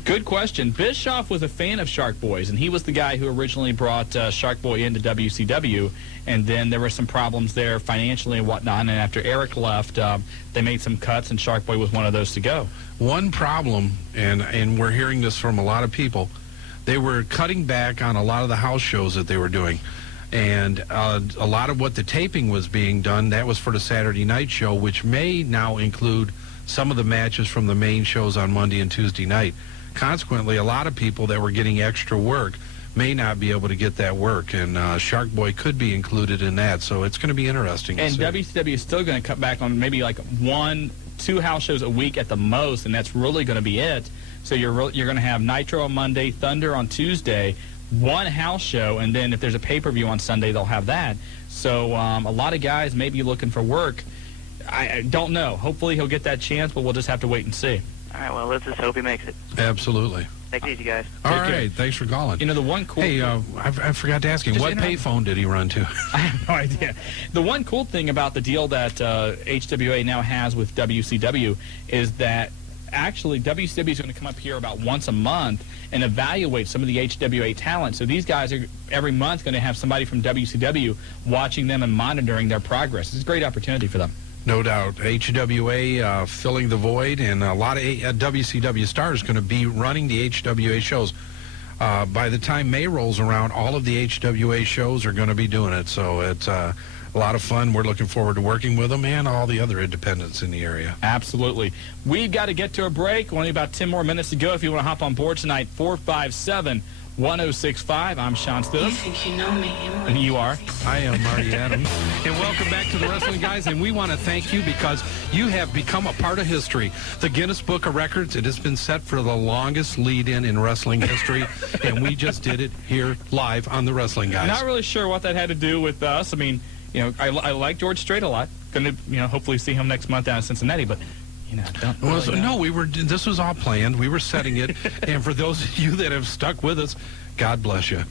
Good question. Bischoff was a fan of Shark Boys, and he was the guy who originally brought Shark Boy into WCW, and then there were some problems there financially and whatnot, and after Eric left, they made some cuts, and Shark Boy was one of those to go. One problem, and we're hearing this from a lot of people, they were cutting back on a lot of the house shows that they were doing, and a lot of what the taping was being done, that was for the Saturday night show, which may now include some of the matches from the main shows on Monday and Tuesday night. Consequently, a lot of people that were getting extra work may not be able to get that work, and Shark Boy could be included in that, so it's going to be interesting. And WCW is still going to cut back on maybe like 1-2 house shows a week at the most, and that's really going to be it. So you're going to have Nitro on Monday, Thunder on Tuesday, 1 house show, and then if there's a pay-per-view on Sunday, they'll have that. So a lot of guys may be looking for work. I don't know. Hopefully he'll get that chance, but we'll just have to wait and see. All right, well, let's just hope he makes it. Absolutely. Take it easy, guys. All right, thanks for calling. You know, the one cool Hey, I forgot to ask him, what payphone did he run to? I have no idea. The one cool thing about the deal that HWA now has with WCW is that actually WCW is going to come up here about once a month and evaluate some of the HWA talent. So these guys are every month going to have somebody from WCW watching them and monitoring their progress. It's a great opportunity for them. No doubt. HWA filling the void, and a lot of WCW stars going to be running the HWA shows. By the time May rolls around, all of the HWA shows are going to be doing it. So it's a lot of fun. We're looking forward to working with them and all the other independents in the area. Absolutely. We've got to get to a break. Only about 10 more minutes to go. If you want to hop on board tonight, 457-1065. I'm Shawn Stidham. You think you know me? And you are? I am Marty Adams. And welcome back to the Wrestling Guys. And we want to thank you because you have become a part of history. The Guinness Book of Records, it has been set for the longest lead-in in wrestling history. And we just did it here live on the Wrestling Guys. Not really sure what that had to do with us. I mean, I like George Strait a lot. Going to, hopefully see him next month down in Cincinnati. But don't really know. No, this was all planned. We were setting it. And for those of you that have stuck with us, God bless you.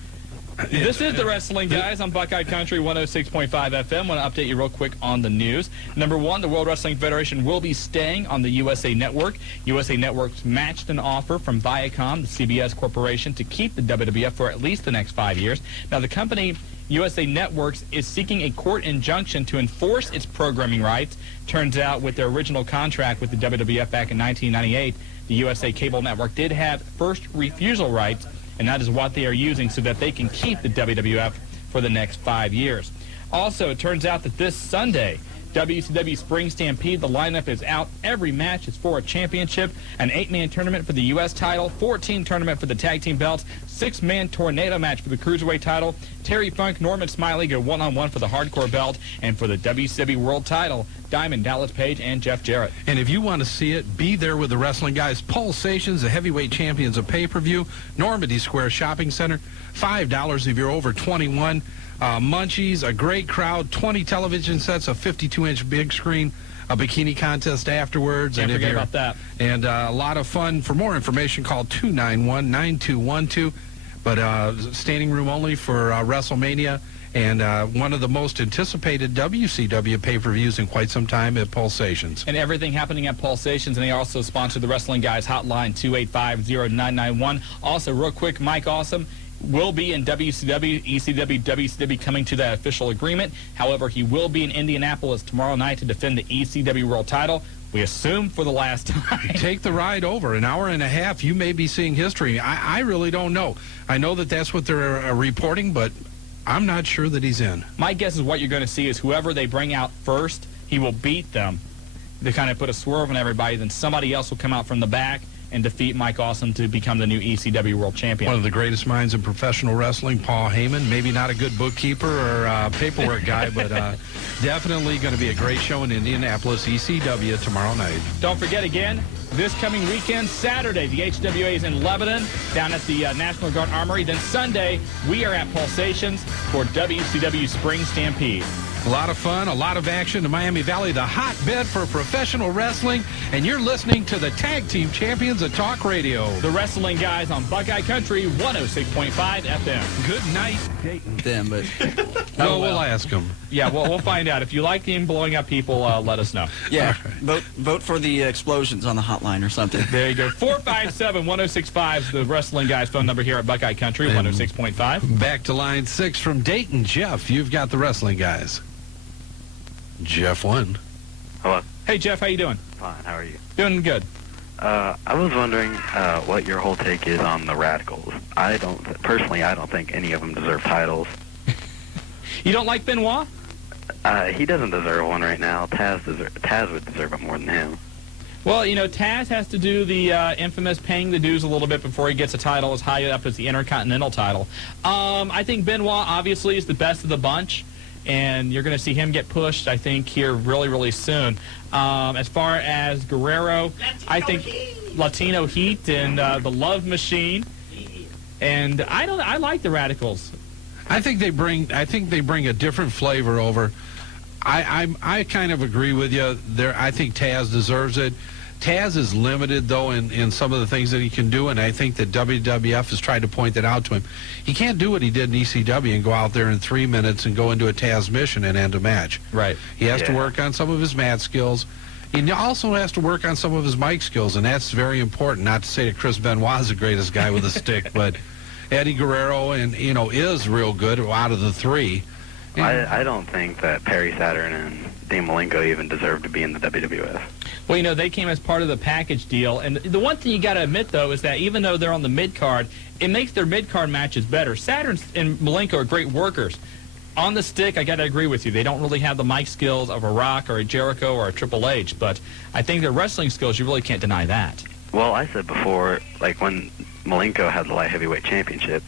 This is the Wrestling Guys on Buckeye Country 106.5 FM. Want to update you real quick on the news. Number one, the World Wrestling Federation will be staying on the USA Network. USA Network's matched an offer from Viacom, the CBS corporation, to keep the WWF for at least the next 5 years. Now, the company USA Networks is seeking a court injunction to enforce its programming rights. Turns out with their original contract with the WWF back in 1998, the USA Cable Network did have first refusal rights, and that is what they are using so that they can keep the WWF for the next 5 years. Also, it turns out that this Sunday, WCW Spring Stampede, the lineup is out. Every match is for a championship, an 8-man tournament for the U.S. title, 14 tournament for the tag team belts, 6-man tornado match for the cruiserweight title. Terry Funk, Norman Smiley go one-on-one for the hardcore belt, and for the WCW world title, Diamond Dallas Page and Jeff Jarrett. And if you want to see it, be there with the wrestling guys. Pulsations, the heavyweight champions of pay-per-view, Normandy Square Shopping Center, $5 if you're over 21. Munchies, a great crowd, 20 television sets, a 52-inch big screen, a bikini contest afterwards. Can't forget about that. And a lot of fun. For more information, call 291-9212. But standing room only for WrestleMania, and one of the most anticipated WCW pay-per-views in quite some time at Pulsations. And everything happening at Pulsations, and they also sponsor the Wrestling Guys hotline, 285-0991. Also, real quick, Mike Awesome will be in WCW, ECW, WCW coming to that official agreement. However, he will be in Indianapolis tomorrow night to defend the ECW World title. We assume for the last time. Take the ride over. An hour and a half, you may be seeing history. I really don't know. I know that that's what they're reporting, but I'm not sure that he's in. My guess is what you're going to see is whoever they bring out first, he will beat them to kind of put a swerve on everybody. Then somebody else will come out from the back and defeat Mike Awesome to become the new ECW World Champion. One of the greatest minds in professional wrestling, Paul Heyman. Maybe not a good bookkeeper or paperwork guy, but definitely going to be a great show in Indianapolis, ECW, tomorrow night. Don't forget again, this coming weekend, Saturday, the HWA is in Lebanon, down at the National Guard Armory. Then Sunday, we are at Pulsations for WCW Spring Stampede. A lot of fun, a lot of action in Miami Valley, the hotbed for professional wrestling, and you're listening to the Tag Team Champions of Talk Radio. The Wrestling Guys on Buckeye Country 106.5 FM. Good night, Dayton. Them, but well, we'll ask them. Yeah, well, we'll find out. If you like him blowing up people, let us know. Yeah, vote for the explosions on the hotline or something. There you go. 457-1065 is the Wrestling Guys phone number here at Buckeye Country 106.5. Back to line 6 from Dayton. Jeff, you've got the Wrestling Guys. Jeff won. Hello. Hey, Jeff, how you doing? Fine. How are you? Doing good. I was wondering what your whole take is on the Radicals. I don't think any of them deserve titles. You don't like Benoit? He doesn't deserve one right now. Taz would deserve it more than him. Well, you know, Taz has to do the infamous paying the dues a little bit before he gets a title as high up as the Intercontinental title. I think Benoit obviously is the best of the bunch, and you're going to see him get pushed, I think, here really, really soon. As far as Guerrero, I think Latino Heat and the Love Machine, and I like the Radicals. I think they bring a different flavor over. I kind of agree with you there. I think Taz deserves it. Taz is limited, though, in some of the things that he can do, and I think that WWF has tried to point that out to him. He can't do what he did in ECW and go out there in 3 minutes and go into a Taz mission and end a match. Right. He has to work on some of his mat skills. He also has to work on some of his mic skills, and that's very important. Not to say that Chris Benoit is the greatest guy with a stick, but Eddie Guerrero is real good out of the three. I don't think that Perry Saturn and Dean Malenko even deserve to be in the WWF. Well, you know, they came as part of the package deal. And the one thing you got to admit, though, is that even though they're on the mid-card, it makes their mid-card matches better. Saturn and Malenko are great workers. On the stick, I got to agree with you. They don't really have the mic skills of a Rock or a Jericho or a Triple H. But I think their wrestling skills, you really can't deny that. Well, I said before, like when Malenko had the light heavyweight championship,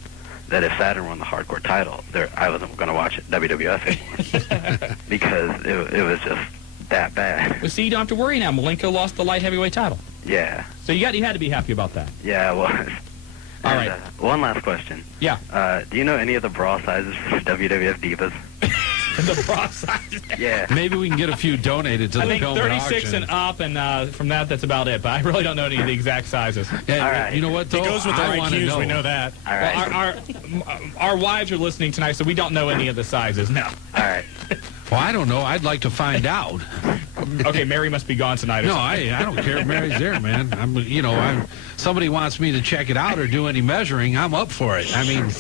that if Saturn won the hardcore title, I wasn't going to watch it WWF anymore because it was just that bad. Well, see, you don't have to worry now. Malenko lost the light heavyweight title. Yeah. So you had to be happy about that. Yeah, I was. All right. One last question. Yeah. Do you know any of the bra sizes for WWF Divas? The bra sizes? Yeah. Maybe we can get a few donated to the film auction. I think 36 and up, and from that's about it. But I really don't know any of the exact sizes. Yeah, all right. You know what, though? He goes with the right cues. We know that. All right. Well, our wives are listening tonight, so we don't know any of the sizes. No. All right. Well, I don't know. I'd like to find out. Okay, Mary must be gone tonight. No, I don't care if Mary's there, man. Somebody wants me to check it out or do any measuring, I'm up for it. I mean,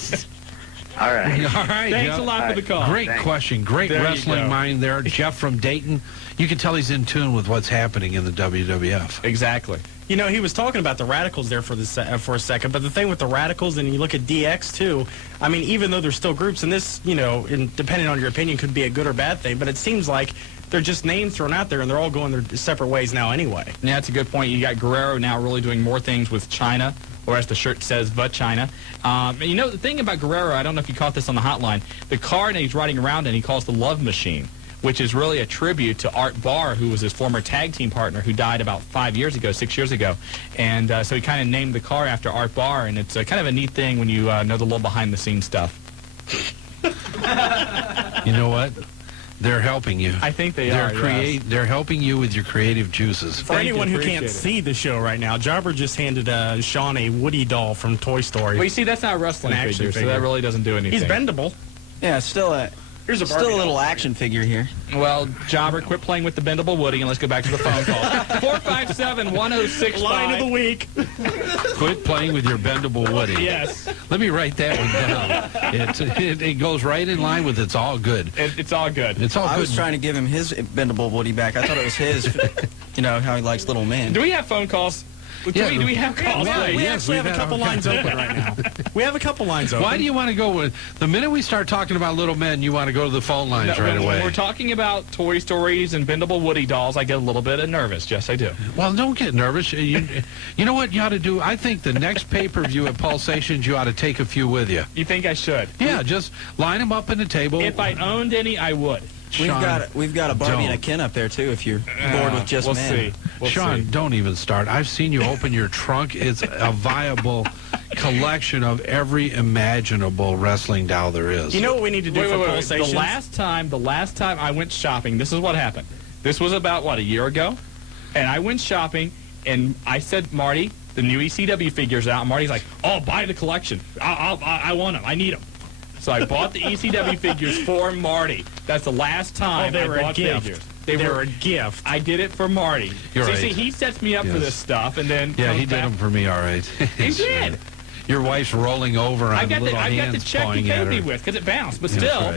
All right. All right. Thanks Jeff. a lot for the call. Great question. Great There you wrestling go. mind there. Jeff from Dayton. You can tell he's in tune with what's happening in the WWF. Exactly. You know, he was talking about the Radicals there for a second, but the thing with the Radicals, and you look at DX too, I mean, even though they're still groups, and this, you know, and depending on your opinion, could be a good or bad thing, but it seems like they're just names thrown out there, and they're all going their separate ways now anyway. Yeah, that's a good point. You got Guerrero now really doing more things with China, or as the shirt says, but China. And you know, the thing about Guerrero, I don't know if you caught this on the hotline, the car that he's riding around in, he calls the Love Machine, which is really a tribute to Art Barr, who was his former tag team partner who died about 6 years ago. And so he kind of named the car after Art Barr, and it's kind of a neat thing when you know the little behind-the-scenes stuff. You know what? They're helping you. I think they are, yes. They're helping you with your creative juices. For anyone who can't see the show right now, Jobber just handed Shawn a Woody doll from Toy Story. Well, you see, that's not a wrestling figure, so that really doesn't do anything. He's bendable. Yeah, still a little action figure here. Well, Jobber, quit playing with the bendable Woody, and let's go back to the phone call. 457-1065. Line of the week. Quit playing with your bendable Woody. Yes. Let me write that one down. It goes right in line with it's all good. It's all good. It's all good. I was trying to give him his bendable Woody back. I thought it was his, you know, how he likes little men. Do we have phone calls? Do we have calls? We actually have a couple lines open right now. We have a couple lines open. Why do you want to go with... The minute we start talking about little men, you want to go to the phone lines right away. When we're talking about Toy Stories and bendable Woody dolls, I get a little bit nervous. Yes, I do. Well, don't get nervous. You know what you ought to do? I think the next pay-per-view at Pulsations, you ought to take a few with you. You think I should? Yeah, just line them up in the table. If I owned any, I would. Shawn, we've got a Barbie and a Ken up there too. If you're bored with just men, Shawn, don't even start. I've seen you open your trunk. It's a viable collection of every imaginable wrestling doll there is. You know what we need to do for Pulsations? The last time I went shopping, this is what happened. This was about a year ago, and I went shopping, and I said, Marty, the new ECW figures out. And Marty's like, "Oh, buy the collection. I want them. I need them." So I bought the ECW figures for Marty. That's the last time they were I bought a gift. figures. They were a gift. I did it for Marty. You're right. See, he sets me up for this stuff, and then yeah, he did them for me, all right. He did. Your wife's rolling over on little hands I got the check you pawing at paid me her. with because it bounced, but still.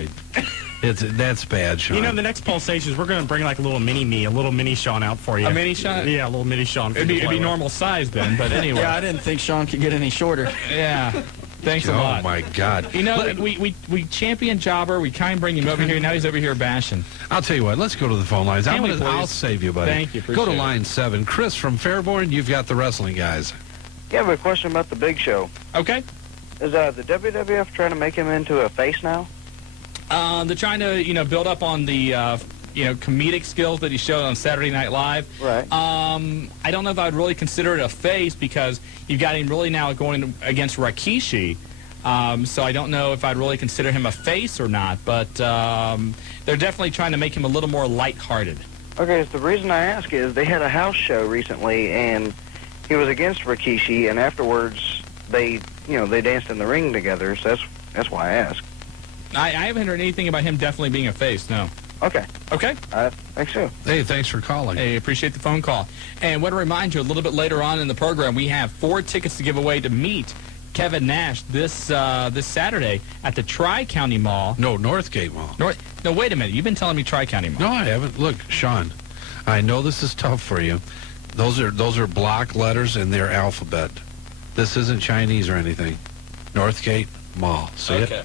That's right. That's bad, Shawn. You know, the next Pulsations, we're going to bring like a little mini Shawn out for you. A mini Shawn? Yeah, a little mini Shawn. It'd be normal size then, but anyway. Yeah, I didn't think Shawn could get any shorter. Yeah. Thanks a lot. Oh, my God. You know, we champion Jobber. We kind of bring him over here. Now he's over here bashing. I'll tell you what. Let's go to the phone lines. I'll save you, buddy. Thank you. Go to line 7. Chris from Fairborn, you've got the wrestling guys. Yeah, I have a question about the Big Show. Okay. Is the WWF trying to make him into a face now? They're trying to, build up on the, comedic skills that he showed on Saturday Night Live. Right. I don't know if I would really consider it a face because you've got him really now going against Rikishi. So I don't know if I'd really consider him a face or not, but they're definitely trying to make him a little more lighthearted. Okay, so the reason I ask is they had a house show recently, and he was against Rikishi, and afterwards they danced in the ring together, so that's why I asked. I haven't heard anything about him definitely being a face, no. Okay. Okay. Thanks, so. Hey, thanks for calling. Hey, appreciate the phone call. And want to remind you, a little bit later on in the program, we have 4 tickets to give away to meet Kevin Nash this Saturday at the Tri-County Mall. No, Northgate Mall. No, wait a minute. You've been telling me Tri-County Mall. No, I haven't. Look, Shawn, I know this is tough for you. Those are block letters and they're alphabet. This isn't Chinese or anything. Northgate Mall. See it?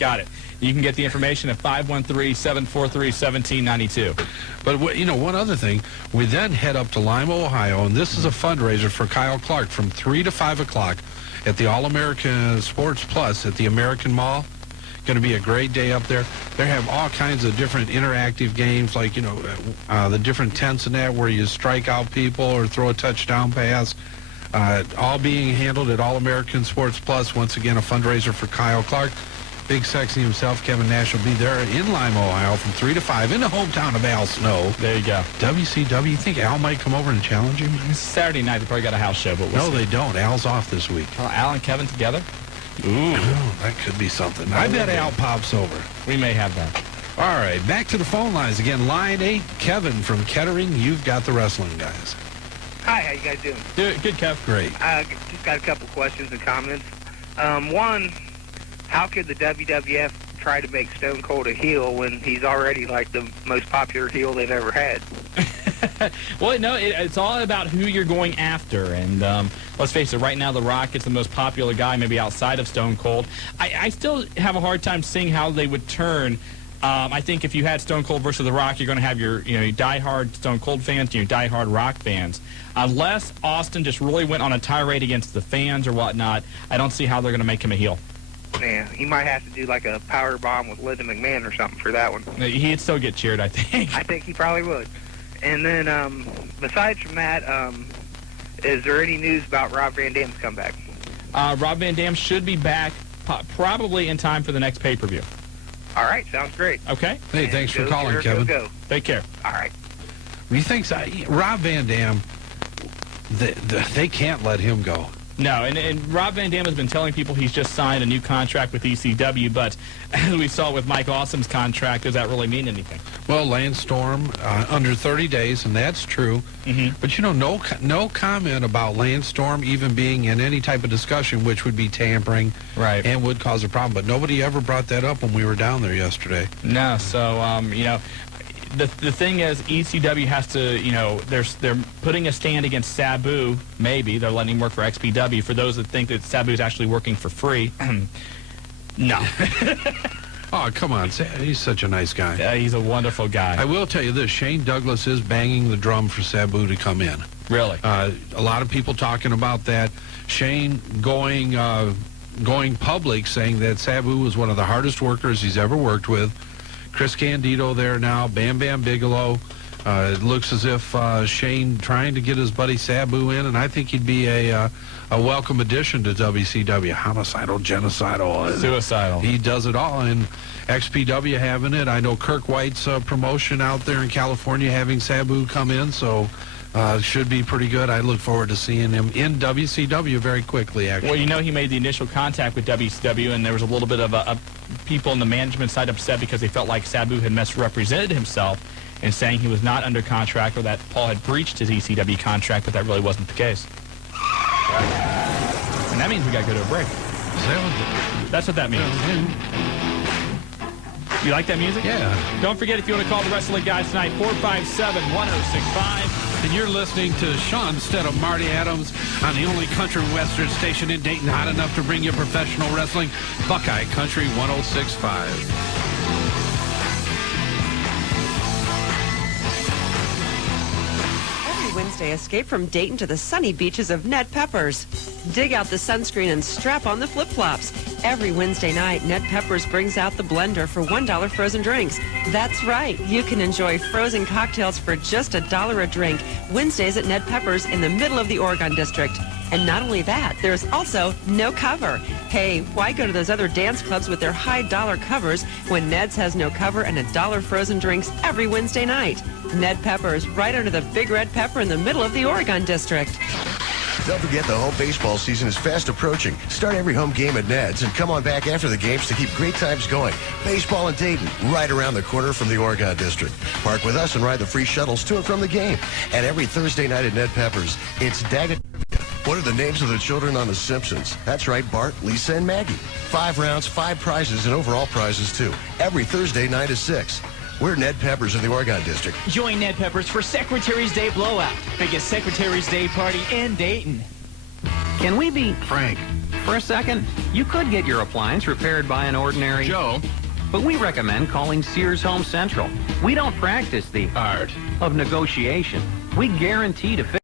Got it. You can get the information at 513-743-1792. But, one other thing, we then head up to Lima, Ohio, and this is a fundraiser for Kyle Clark from 3 to 5 o'clock at the All-American Sports Plus at the American Mall. Going to be a great day up there. They have all kinds of different interactive games, like, the different tents and that where you strike out people or throw a touchdown pass. All being handled at All-American Sports Plus. Once again, a fundraiser for Kyle Clark. Big Sexy himself, Kevin Nash, will be there in Lima, Ohio from 3 to 5 in the hometown of Al Snow. There you go. WCW, you think Al might come over and challenge him? Saturday night, they probably got a house show, but No, they don't. Al's off this week. Al and Kevin together? Ooh. Oh, that could be something. I bet Al pops over. We may have that. All right, back to the phone lines again. Line 8, Kevin from Kettering. You've got the wrestling guys. Hi, how you guys doing? Good, Kev. Great. Just got a couple questions and comments. One, how could the WWF try to make Stone Cold a heel when he's already like the most popular heel they've ever had? Well, no, it's all about who you're going after. And let's face it, right now The Rock is the most popular guy maybe outside of Stone Cold. I still have a hard time seeing how they would turn. I think if you had Stone Cold versus The Rock, you're going to have your diehard Stone Cold fans and your diehard Rock fans. Unless Austin just really went on a tirade against the fans or whatnot, I don't see how they're going to make him a heel. Yeah, he might have to do like a power bomb with Linda McMahon or something for that one. He'd still get cheered, I think. I think he probably would. And then, besides from that, is there any news about Rob Van Dam's comeback? Rob Van Dam should be back probably in time for the next pay-per-view. All right, sounds great. Okay. Hey, thanks for calling, Kevin. Go. Take care. All right. You think Rob Van Dam, they can't let him go. No, and Rob Van Dam has been telling people he's just signed a new contract with ECW, but as we saw with Mike Awesome's contract, does that really mean anything? Well, Lance Storm, under 30 days, and that's true. Mm-hmm. But, no comment about Lance Storm even being in any type of discussion, which would be tampering and would cause a problem. But nobody ever brought that up when we were down there yesterday. No, so, the thing is, ECW has to, they're putting a stand against Sabu, maybe. They're letting him work for XPW. For those that think that Sabu's actually working for free, no. Oh, come on. He's such a nice guy. Yeah, he's a wonderful guy. I will tell you this. Shane Douglas is banging the drum for Sabu to come in. Really? A lot of people talking about that. Shane going public saying that Sabu was one of the hardest workers he's ever worked with. Chris Candido there now, Bam Bam Bigelow. It looks as if Shane trying to get his buddy Sabu in, and I think he'd be a welcome addition to WCW. Homicidal, genocidal. Suicidal. He does it all, and XPW having it. I know Kirk White's promotion out there in California having Sabu come in, so should be pretty good. I look forward to seeing him in WCW very quickly, actually. Well, he made the initial contact with WCW, and there was a little bit of people on the management side upset because they felt like Sabu had misrepresented himself in saying he was not under contract or that Paul had breached his ECW contract, but that really wasn't the case. And that means we got to go to a break. That's what that means. You like that music? Yeah. Don't forget, if you want to call the Wrestling Guys tonight, 457-1065. And you're listening to Shawn instead of Marty Adams on the only country western station in Dayton, hot enough to bring you professional wrestling, Buckeye Country 106.5. Wednesday, escape from Dayton to the sunny beaches of Ned Peppers. Dig out the sunscreen and strap on the flip-flops. Every Wednesday night, Ned Peppers brings out the blender for $1 frozen drinks. That's right. You can enjoy frozen cocktails for just $1 a drink. Wednesdays at Ned Peppers in the middle of the Oregon District. And not only that, there's also no cover. Hey, why go to those other dance clubs with their high dollar covers when Ned's has no cover and $1 frozen drinks every Wednesday night? Ned Peppers, right under the big red pepper in the middle of the Oregon District. Don't forget the home baseball season is fast approaching. Start every home game at Ned's and come on back after the games to keep great times going. Baseball in Dayton, right around the corner from the Oregon District. Park with us and ride the free shuttles to and from the game. And every Thursday night at Ned Peppers, it's Daggett. What are the names of the children on The Simpsons? That's right, Bart, Lisa, and Maggie. 5 rounds, 5 prizes, and overall prizes, too. Every Thursday, 9 to 6. We're Ned Peppers in the Oregon District. Join Ned Peppers for Secretary's Day Blowout, biggest Secretary's Day party in Dayton. Can we be frank for a second? You could get your appliance repaired by an ordinary Joe, but we recommend calling Sears Home Central. We don't practice the art of negotiation. We guarantee to fix